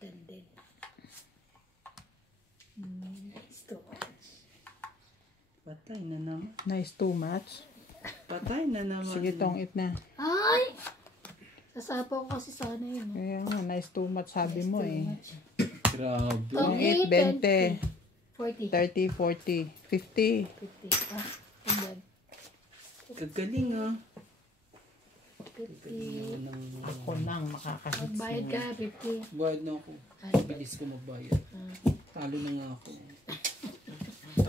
10 din. Patay na naman. Nice too much. Patay na naman. Sige, tong-it na. Ay! Sasapaw ko kasi sana yun. Kaya nga, nice too much sabi mo eh. Grabe. Tong-it, 20, 40. 30, 40, 50. 50. Ah, and Kagaling ah. 50. Ako nang makakahits Magbayad ka, 50. Bayad na ako. Ay. Bilis ko magbayad. Talo na nga ako.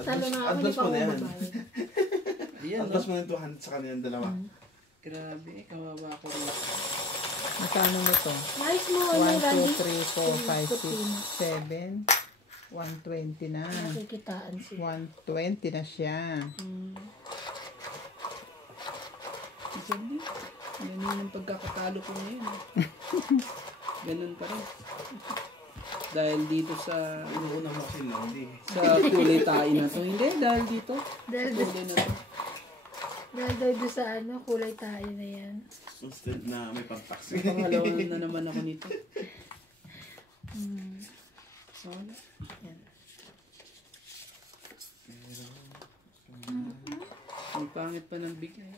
Talo na ako, hindi Advance pa mo ako na yan. magbayad. Ayan Advance ah. mo na yung 200 sa kanilang dalawa. Grabe, kawawa ko rin. Magkano mo to? Nice mo, 1, Randy. 2, 3, 4, 5, 6, 7. 120 na. Nakikitaan siya. 120 na siya. Sabi, ganun yung pagkakatalo ko ngayon. Ganun pa rin. Dahil dito sa Una mo kasi hindi. sa kulay tayo na to. Hindi, dahil dito. Dahil Kulay na to. doon sa kulay tayo na yan. Instead na may pang-tax. Pangalawa na naman ako nito. So, wala. Yan. Ang pangit pa ng bigay.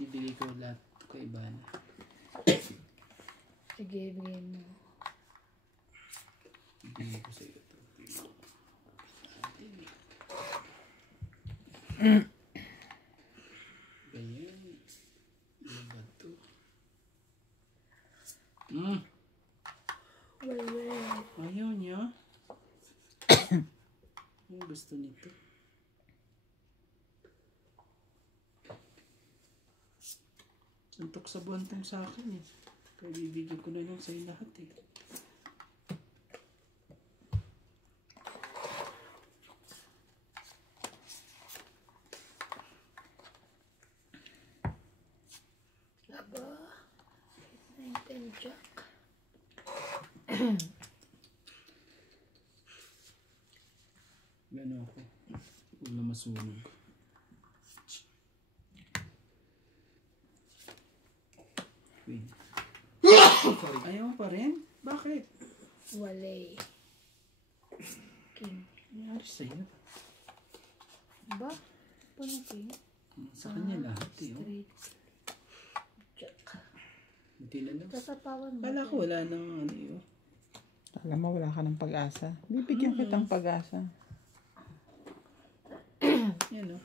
Bibili ko lahat kay Ivana. Sige, bigyan mo. Bibili ko sa iyo ito. Ganyan. Ano ba ito? Wala. Ayaw niya. Ano gusto nito? Santok sa buwan tong sa akin eh. Kaya bibigyan ko na lang sa'yo lahat eh. Aba. 19 jack. Gano'n ako. Huwag na masunog. Wait. Ayaw mo pa rin? Bakit? Wala. King. Nangyari sa'yo. Ba? Paano king? Sa kanya lahat eh. Oh. Straight. Jack. Hindi na lang. Sasapawan mo. Kala ko wala nang ano yun. Alam mo, wala ka ng pag-asa. Bibigyan kitang pag-asa. Yan o.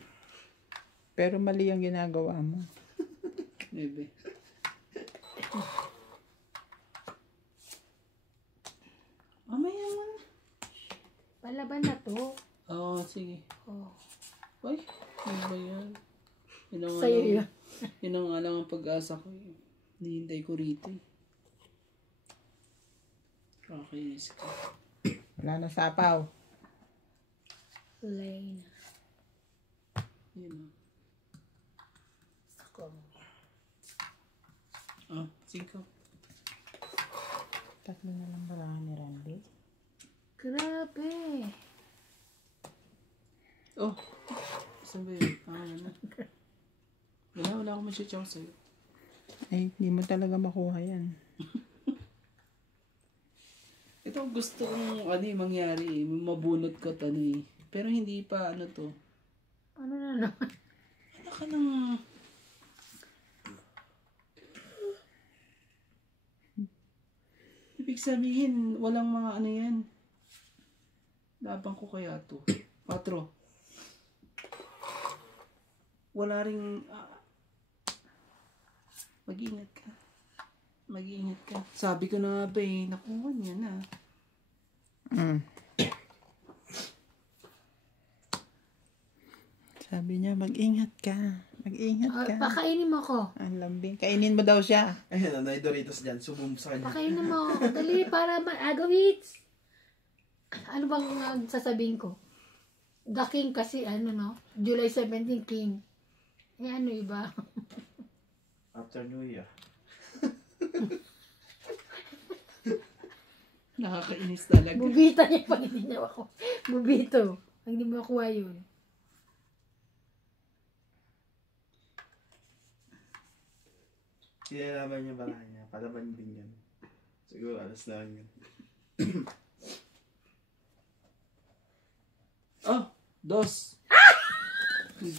Pero mali ang ginagawa mo. Maybe. Mamaya mo na. Palaban na to. Oo, sige. Oh. Ay, ano ba yan? Yun ang Sa'yo alam- yun. Yun ang alam ang pag-asa ko. Hinihintay ko rito eh. Kakainis ka. Wala na sapaw. Lane. Yun o. Ako. Ah, sige. Tatlo na lang pala ni Randy. Grabe. Oh, saan ba yun? Ah, wala. Wala akong masyachaw sa'yo. Ay, hindi mo talaga makuha yan. Ito gusto kong ano yung mangyari eh. Mabunot ko to ano eh. Pero hindi pa ano to. Ano na naman? Ano ka nang... Ibig sabihin, walang mga ano yan. Labang ko kaya to. 4. Wala ring... mag-ingat ka. Mag-ingat ka. Sabi ko na nga ba eh, nakuha niya na. Sabi niya, mag-ingat ka. Mag-ingat ka. Pakainin mo ko. Ang lambing. Kainin mo daw siya. Ayun, may Doritos dyan. Subong sa kanya. Pakainin mo. Dali, para agawits. Ano bang sasabihin ko? The King kasi, ano no? July 17, King. Eh, ano iba? After New Year. Nakakainis talaga. Bubita niya pag hindi niya ako. Bubito. Pag hindi mo makuha yun. Sinalaban niya ba niya? Palaban din yan. Siguro alas na lang yun. Oh, Dos.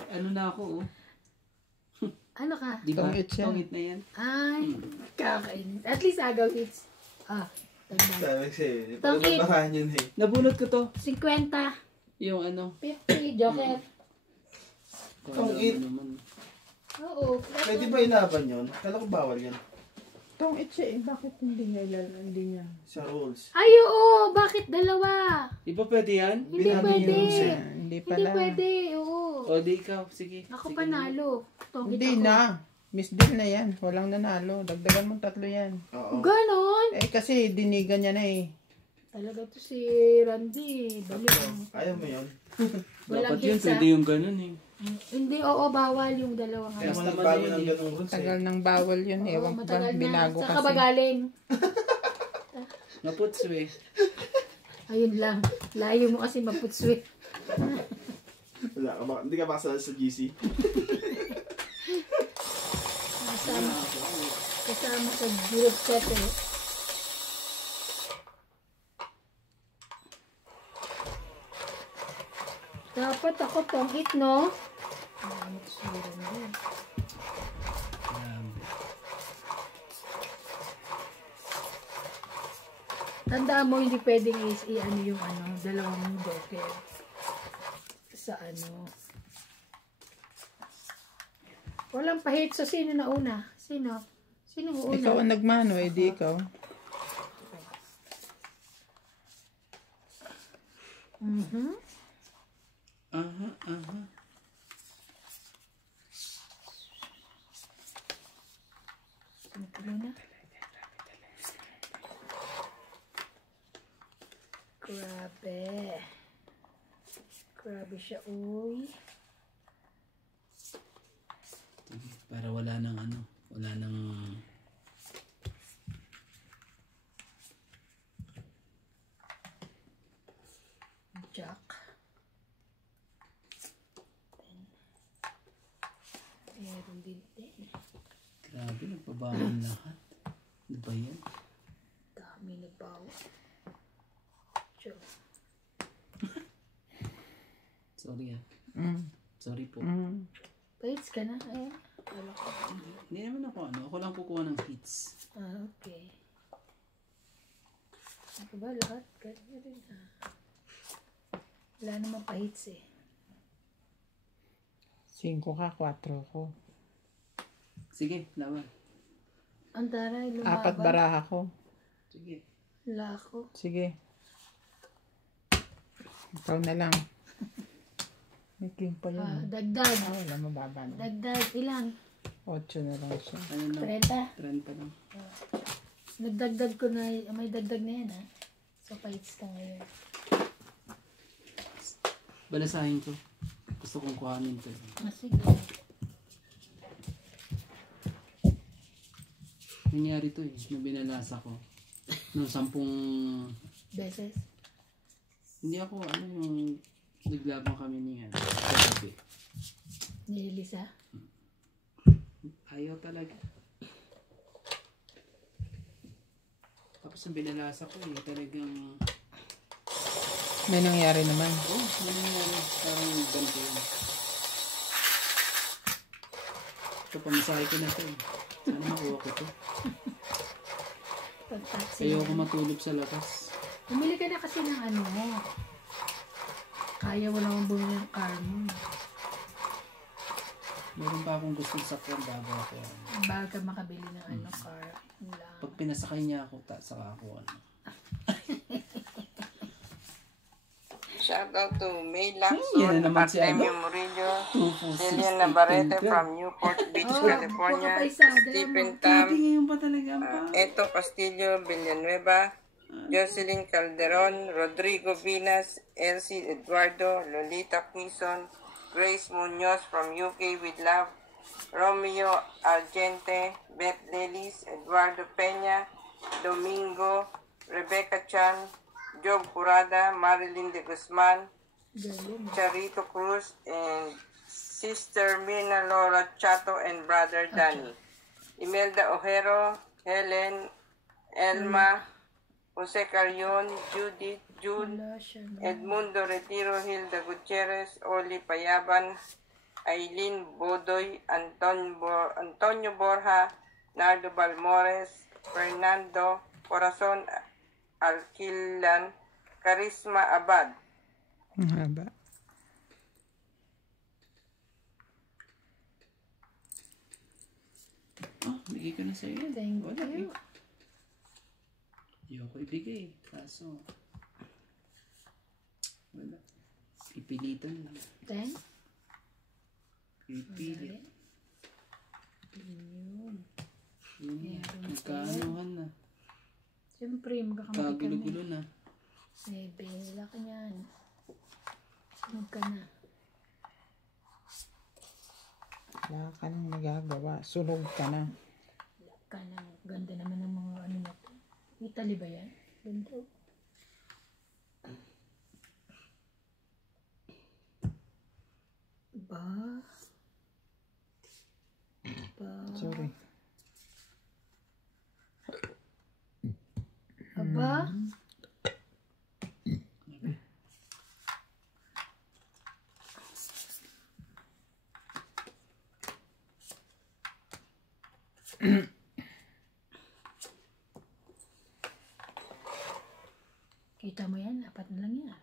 Ano na ako, oh. Ano ka? Di ba? Tongit siya. Tongit na yan. Ay, kakain. At least agaw hits. Dagdag. Sabi kasi, Tongit. pagbabahan yun eh. Nabunot ko to. 50. Yung ano. 50, joker. Tongit. Ano naman. Oo. Pwede ba ilaban yun? Kala ko bawal yun. Tongit siya eh. Bakit hindi niya? Sa rules. Ay, oo. Bakit dalawa? Di ba pwede yan? Hindi Binagi pwede. yung rules eh. Hindi Hindi pala. pwede. Oo. O, di ikaw. Sige. Ako Sige. panalo. Tongit Hindi ako. na. Miss Deal na yan. Walang nanalo. Dagdagan mo 3 yan. Oo. Ganon. Eh kasi dinigan niya na eh. Talaga to si Randy. Balik. Ayaw mo yun? Walang Dapat yun. hits, ah. Pwede yung ganun eh. Hindi, oo, bawal yung dalawang Kaya ano. mo nagbago ng ganung rules eh. Tagal ng bawal yun. Oo, Ewan ko ba. matagal na. Binago Saan ka ba kasi. galing? Naputso eh. Ayun lang. Layo mo kasi maputswe. Wala ka ba? Hindi ka ba kasali sa GC? Kasama sa group chat eh. Dapat ako tongit, no? Ano ko siguro na yun. Tandaan mo, hindi pwedeng i-ano yung ano, dalawang joker. Sa ano. Walang pahit. So, sino na una? Sino? Sino una? Ikaw ang nagmano eh. Di ikaw. Mhm. Aha, aha. Ito na. Grabe. Grabe siya, uy. Para wala nang ano. Wala nang... Jack. Meron din. Grabe, nagpabawal lahat. Ano ba yan? Dami na bawa. Diyo. Sorry ah. Mm. Sorry po. Mm. Paits ka na? Ayan. Wala ko. Hindi naman ako ano. Ako lang kukuha ng hits. Okay. Ako ba lahat? Ganyan rin Wala naman pahits eh. 5 ka, 4 ko. Sige, laban. Ang taray, 4 lumaban. baraha ko. Sige. Wala ako. Sige. Ikaw na lang. May king pa yun. Dagdag. Wala mababa na. Dagdag. Ilan? 8 na lang siya. Ano lang? 30. 30 lang. Nagdagdag ko na, may dagdag na yan ha. So, pahits ka ngayon. Balasahin ko. Gusto kong kuhanin to. Sige. Nangyari to eh. Nung binalasa ko. Nung 10... Beses. Hindi ako ano yung naglabang kami niyan. Kagabi. Ni Elisa. Ayaw talaga. Tapos yung binalasa ko eh. Talagang... May nangyari naman. Oh, ano nangyari? Parang ganito yun. Ito, pamasahe ko na ito eh. Sana makuha ko ito. Pag-taxi. Ayoko matulog sa labas. Bumili ka na kasi ng ano mo. Kaya mo naman bumili ng car mo. Meron pa akong gustong sakyan bago ako. Baga makabili ng ano car. Yun lang. Pag pinasakay niya ako, saka ako ano. Shout out to May Yan Lacson, na naman si Artemio ano? Murillo, 246. Lilian Navarrete from Newport Beach, California, baka pa isa, Stephen dala Tam, Ngayon pa talaga pa. Eto Castillo Villanueva, Jocelyn Calderon, Rodrigo Vinas, Elsie Eduardo, Lolita Quizon, Grace Munoz from UK with love, Romeo Argente, Beth Lelis, Eduardo Peña, Domingo, Rebecca Chan, Job Curada, Marilyn de Guzman, Galing. Charito Cruz, and Sister Mina Laura Chato and Brother Danny. Imelda Ojero, Helen, Elma, Jose Carrion, Judith, Jude, Wala siya. Edmundo Retiro, Hilda Gutierrez, Oli Payaban, Aileen Bodoy, Antonio Borja, Nardo Balmores, Fernando Corazon Alquilan, Karisma Abad. Ang haba. Bigay ko na sa'yo yan. Thank Wala you. Ayoko ibigay. Kaso, wala. Ipilitan lang. Ten? Ipilit. Yun. Yun. Meron Nagkaanuhan na. Siyempre, magkakamati kami. Kagulo-gulo na. May bela ka niyan. Sunog ka na. Wala ka nang magagawa. Sunog ka na. Wala ka na. Ganda naman ng mga ano na to. Italy ba yan? Ganda. Ba? Ba? Sorry. Aba? Kita mo yan? Apat na lang yan.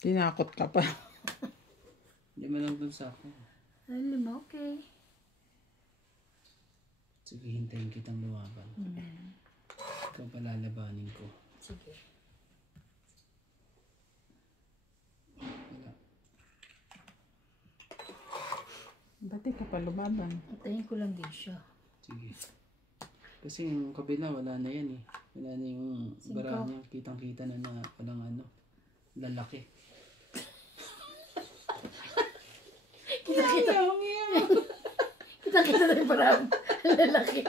Tinakot ka pa. Hindi mo lang dun sa akin. Alam mo, okay. Sige, hintayin kitang lumaban. Ikaw palalabanin ko. Sige. Wala. Ba't di ka pa lumaban? Atayin ko lang din siya. Sige. Kasi yung kabila, wala na yan eh. Wala na yung bara niya. Kitang-kita na walang ano. Lalaki. Kita-kita na yung parang lalaki.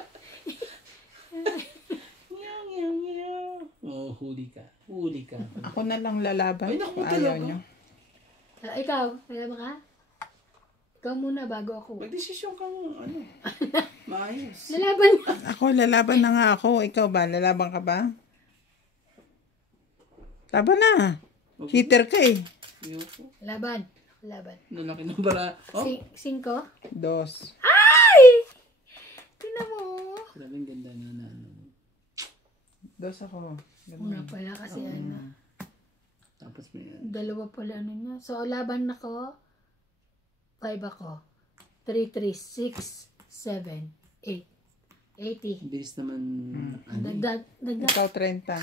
Oh, huli ka. Huli ka. Ako na lang lalaban. Ay, naku, Ayaw talaga. nyo. Ikaw, alam mo ka? Ikaw muna bago ako. Magdesisyon kang ano. Maayos. Lalaban ka. Ako, lalaban na nga ako. Ikaw ba? Lalaban ka ba? Laban na. Cheater ka eh. Ayoko. Laban. Laban. Nalaki ng bara. Oh! 5? 2. Ay! Tingnan mo. Grabe ang ganda na ano. 2 ako. Una pala kasi ano. Tapos may ano. Dalawa pala ano niya. So, laban ako. 5 ako. 3, 6, 7, 8. 80. Bilis naman. Ano eh. Dagdag. Ikaw 30.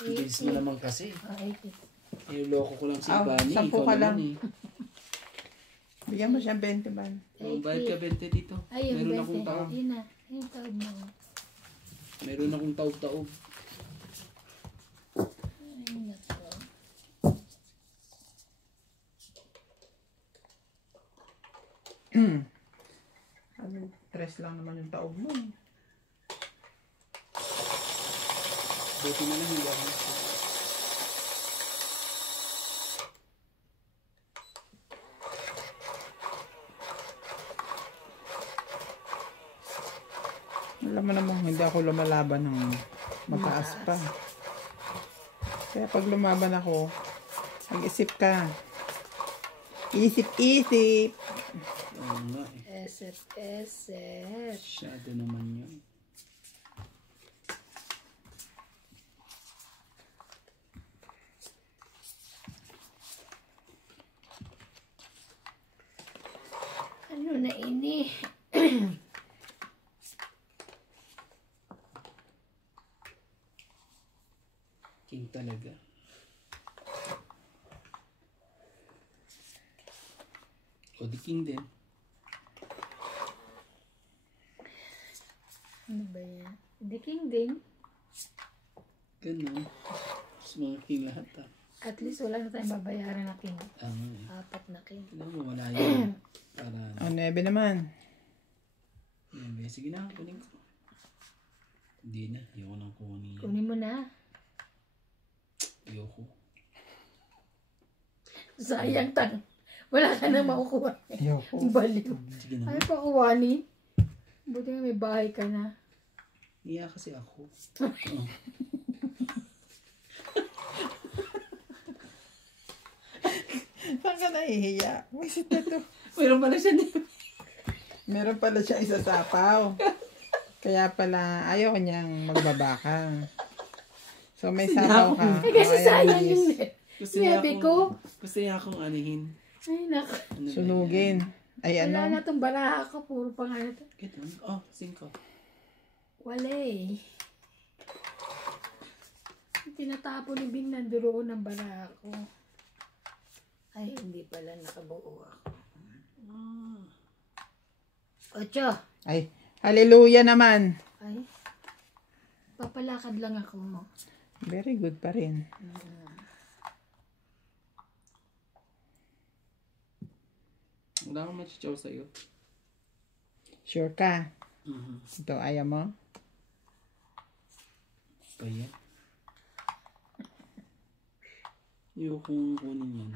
Bilis mo naman kasi. 80. Niloloko ko lang si Ah, Ibani. 10 Ikaw ka naman lang. eh. Bigyan mo siya 20 ba? Oh, bayad ka 20 dito. Ayun, Meron akong 20. taob. Yun na. Ayun, taob mo. Meron akong taob-taob. Ayun na to. Ano, 3 lang naman yung taob mo. Buti na lang hindi ako. Alam mo naman, hindi ako lumalaban ng mataas pa. Kaya pag lumaban ako, mag-isip ka. Isip-isip. Oo nga eh. SF. Shadow naman yun. Ano na ini? King talaga. O di king din. Ano ba yan? The King din. Ganun. Mas mga king lahat ah. At least wala na tayong babayaran na king. Ang 4 na king. alam mo, wala yun. Para O, 9 naman. yan, sige na, kunin ko. Hindi na, ayoko nang kunin. Kunin mo na. Ayoko. Sayang tang. Wala ka na makukuha. Ayoko. Baliw. Sige na. Ay, pakuwanin. Buti nga may bahay ka na. Iya kasi ako. Oh. Saan ka nahihiya? Wisit na to. Mayroon pala siya nebe. Meron pala siya isasapaw. Kaya pala, ayaw niyang magbabakang. So, may sapaw ka. Ay, kasi O, ayan, sayang Miss. yung Gusto niya nebe ko. Gusto niya akong anihin. Ay, naku. Ano ba Sunugin. Ay, Wala na ano? itong baraha ko. Puro pang ano to. yan? Ganun. Oh, 5. Wala eh. Tinatapo ni Bing nanduroon ng baraha ko. Ay, hindi pala nakabuo ako. 8. Ay, hallelujah naman. Ay, papalakad lang ako. Very good pa rin. Wala akong machichaw sa'yo. Sure ka? Mhm. Ito, ayaw mo? Pa yan. Ayokong kunin yan.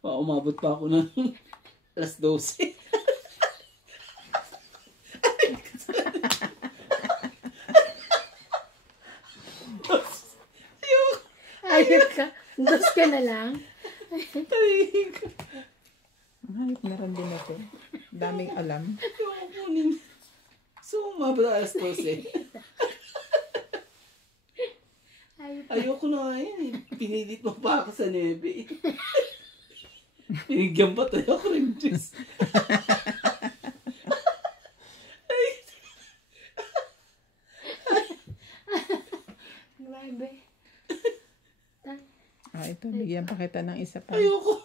Umabot pa ako ng alas 12. Ayok ka. Dos ka na lang. Ang hayop meron din ito. Daming alam. Ayokong kunin. So, umabot ng alas 12. Ayok. Ayoko na nga yan eh. Pinilit mo pa ako sa nebe. Pinigyan pa tayo ako rin juice. Grabe. Ah, ito, bigyan pa kita ng isa pa. Ayoko.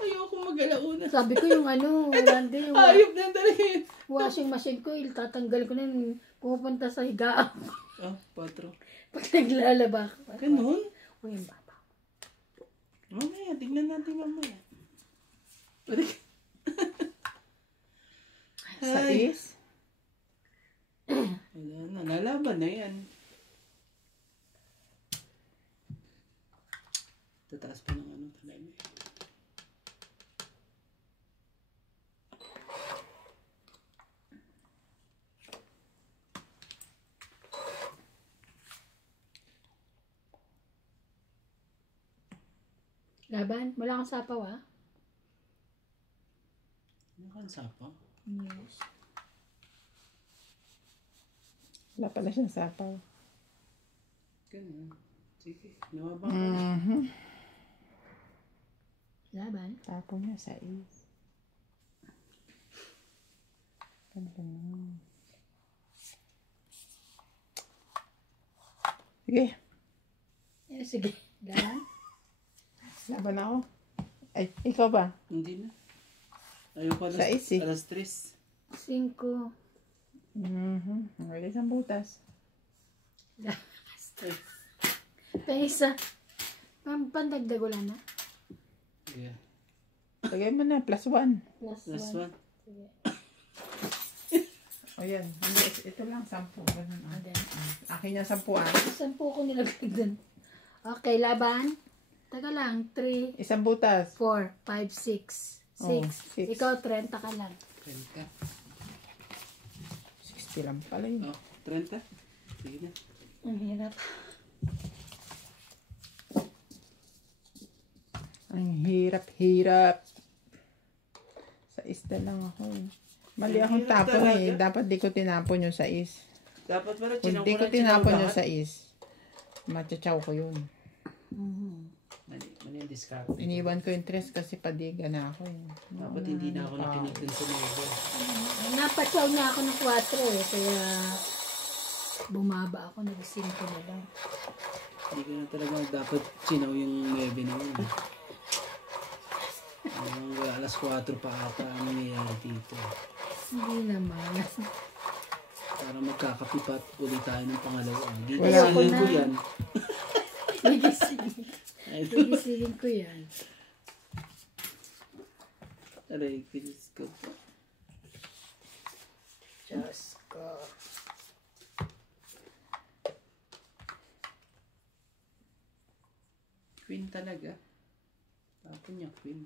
Ayoko mag-alauna. Sabi ko yung ano, Randy, yung Ayop na talaga yun. washing machine ko, tatanggal ko na yun, pumupunta sa higaan. Ah, 4. Pag naglalaba ko. Ganun? O yung baba. Mamaya, tignan natin mamaya. Balik. Sa Ay. is? Wala na, nalaban na yan. Tataas pa ng ano talaga. Laban, wala kang sapaw ah. Ano kan sapa? Yes. Wala pala siyang sapaw. Ganun. Sige, nawabang ka. Mhm. Laban. Tapo niya sa is. Ganun. Sige, Eh, sige. Laban. laban ako. Ay, ikaw ba? Hindi na. Ayoko alas, Sa isi. alas 3. 5. Mhm. Ang isang butas. Ay, Paisa. Pandagdag wala na. yeah. Lagay mo na, +1. Plus Last 1. one. Sige. O yan, hindi, ito lang 10. Ganun, ah. Then, Akin yung 10 ah. 10 ko nilagay dun. Okay, laban. Taga lang. 3, Isang butas. 4, 5, 6. Oh, 6. six. Ikaw, 30 ka lang. 30. 60 lang pala yun. Oh, 30. Sige na. Ang hirap. Ang hirap-hirap. Sa isda lang ako eh. Mali Ang akong hirap tapon eh. talaga. Dapat di ko tinapon yung sais. Dapat pala, Kung chinang di ko ko tinapon yung sais, machachaw ko yun. Mali ang diskarte. Iniwan ko yung tres kasi padiga na ako eh. Dapat hindi na ako nakinig dun sa nebe. Napatsaw na ako ng 4 eh. Kaya bumaba ako. Nag-5 na lang. Hindi ko na talaga dapat chinaw yung nebe na yun. Wala alas 4 pa ata ang nangyayari dito. Hindi naman. Para magkakapipat ulit tayo ng pangalawa. Wala Gigisingin na. ko yan. Gigisingin. Gigisingin ko yan. Aray, Diyos ko po. Diyos ko. Queen talaga. Tapon niya, queen.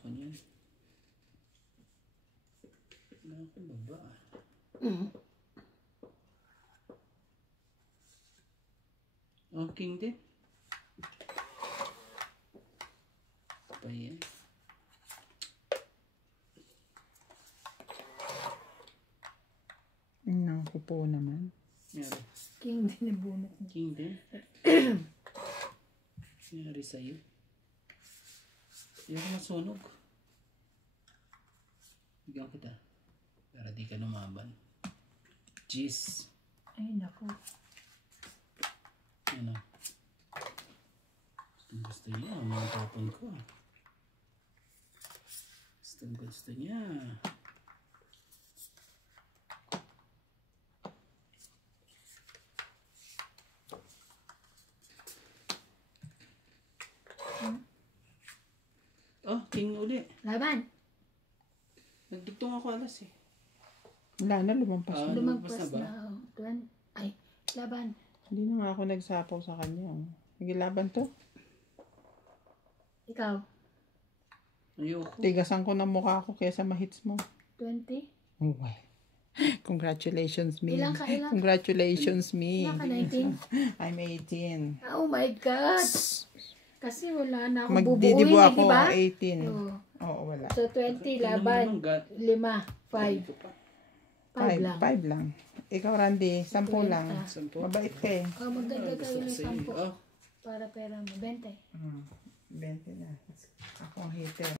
Ayoko niyan. Wala akong baba. Oh, king din. Pa yan. Naku po naman. Yari. King din ang bunot mo. King din. Yari sa'yo. Ayoko masunog. Bigyan kita. Para di ka lumaban. Jeez. Ay, naku. Ano? Gusto niya. Mga tapon ko. Gusto niya. Oh, king uli. Laban. Nagdugtong ako alas eh. Wala na, lumampas na. Lumagpas lumagpas na ba? na. Ay, laban. Hindi na nga ako nagsapaw sa kanya. Oh. Nagilaban to. Ikaw. Ayoko. Tigasan ko ng mukha ko kesa mahits mo. 20? Oh, well. Congratulations, me. Ilang ka, ilang? Congratulations, me. Ilang ka, 19? I'm 18. Oh my God. Kasi wala na ako Magdidibo bubuuin, ako, di ba? 18. Oo. Oo, wala. So, 20, laban. 5. 5 lang. 5 lang. Ikaw, Randy, 10 lang. 10. Mabait ka eh. Oh, magdagdag kayo ng Gusto ko sa'yo. 10. Oh. Para pera mo. 20. 20 na. Ako ang hater.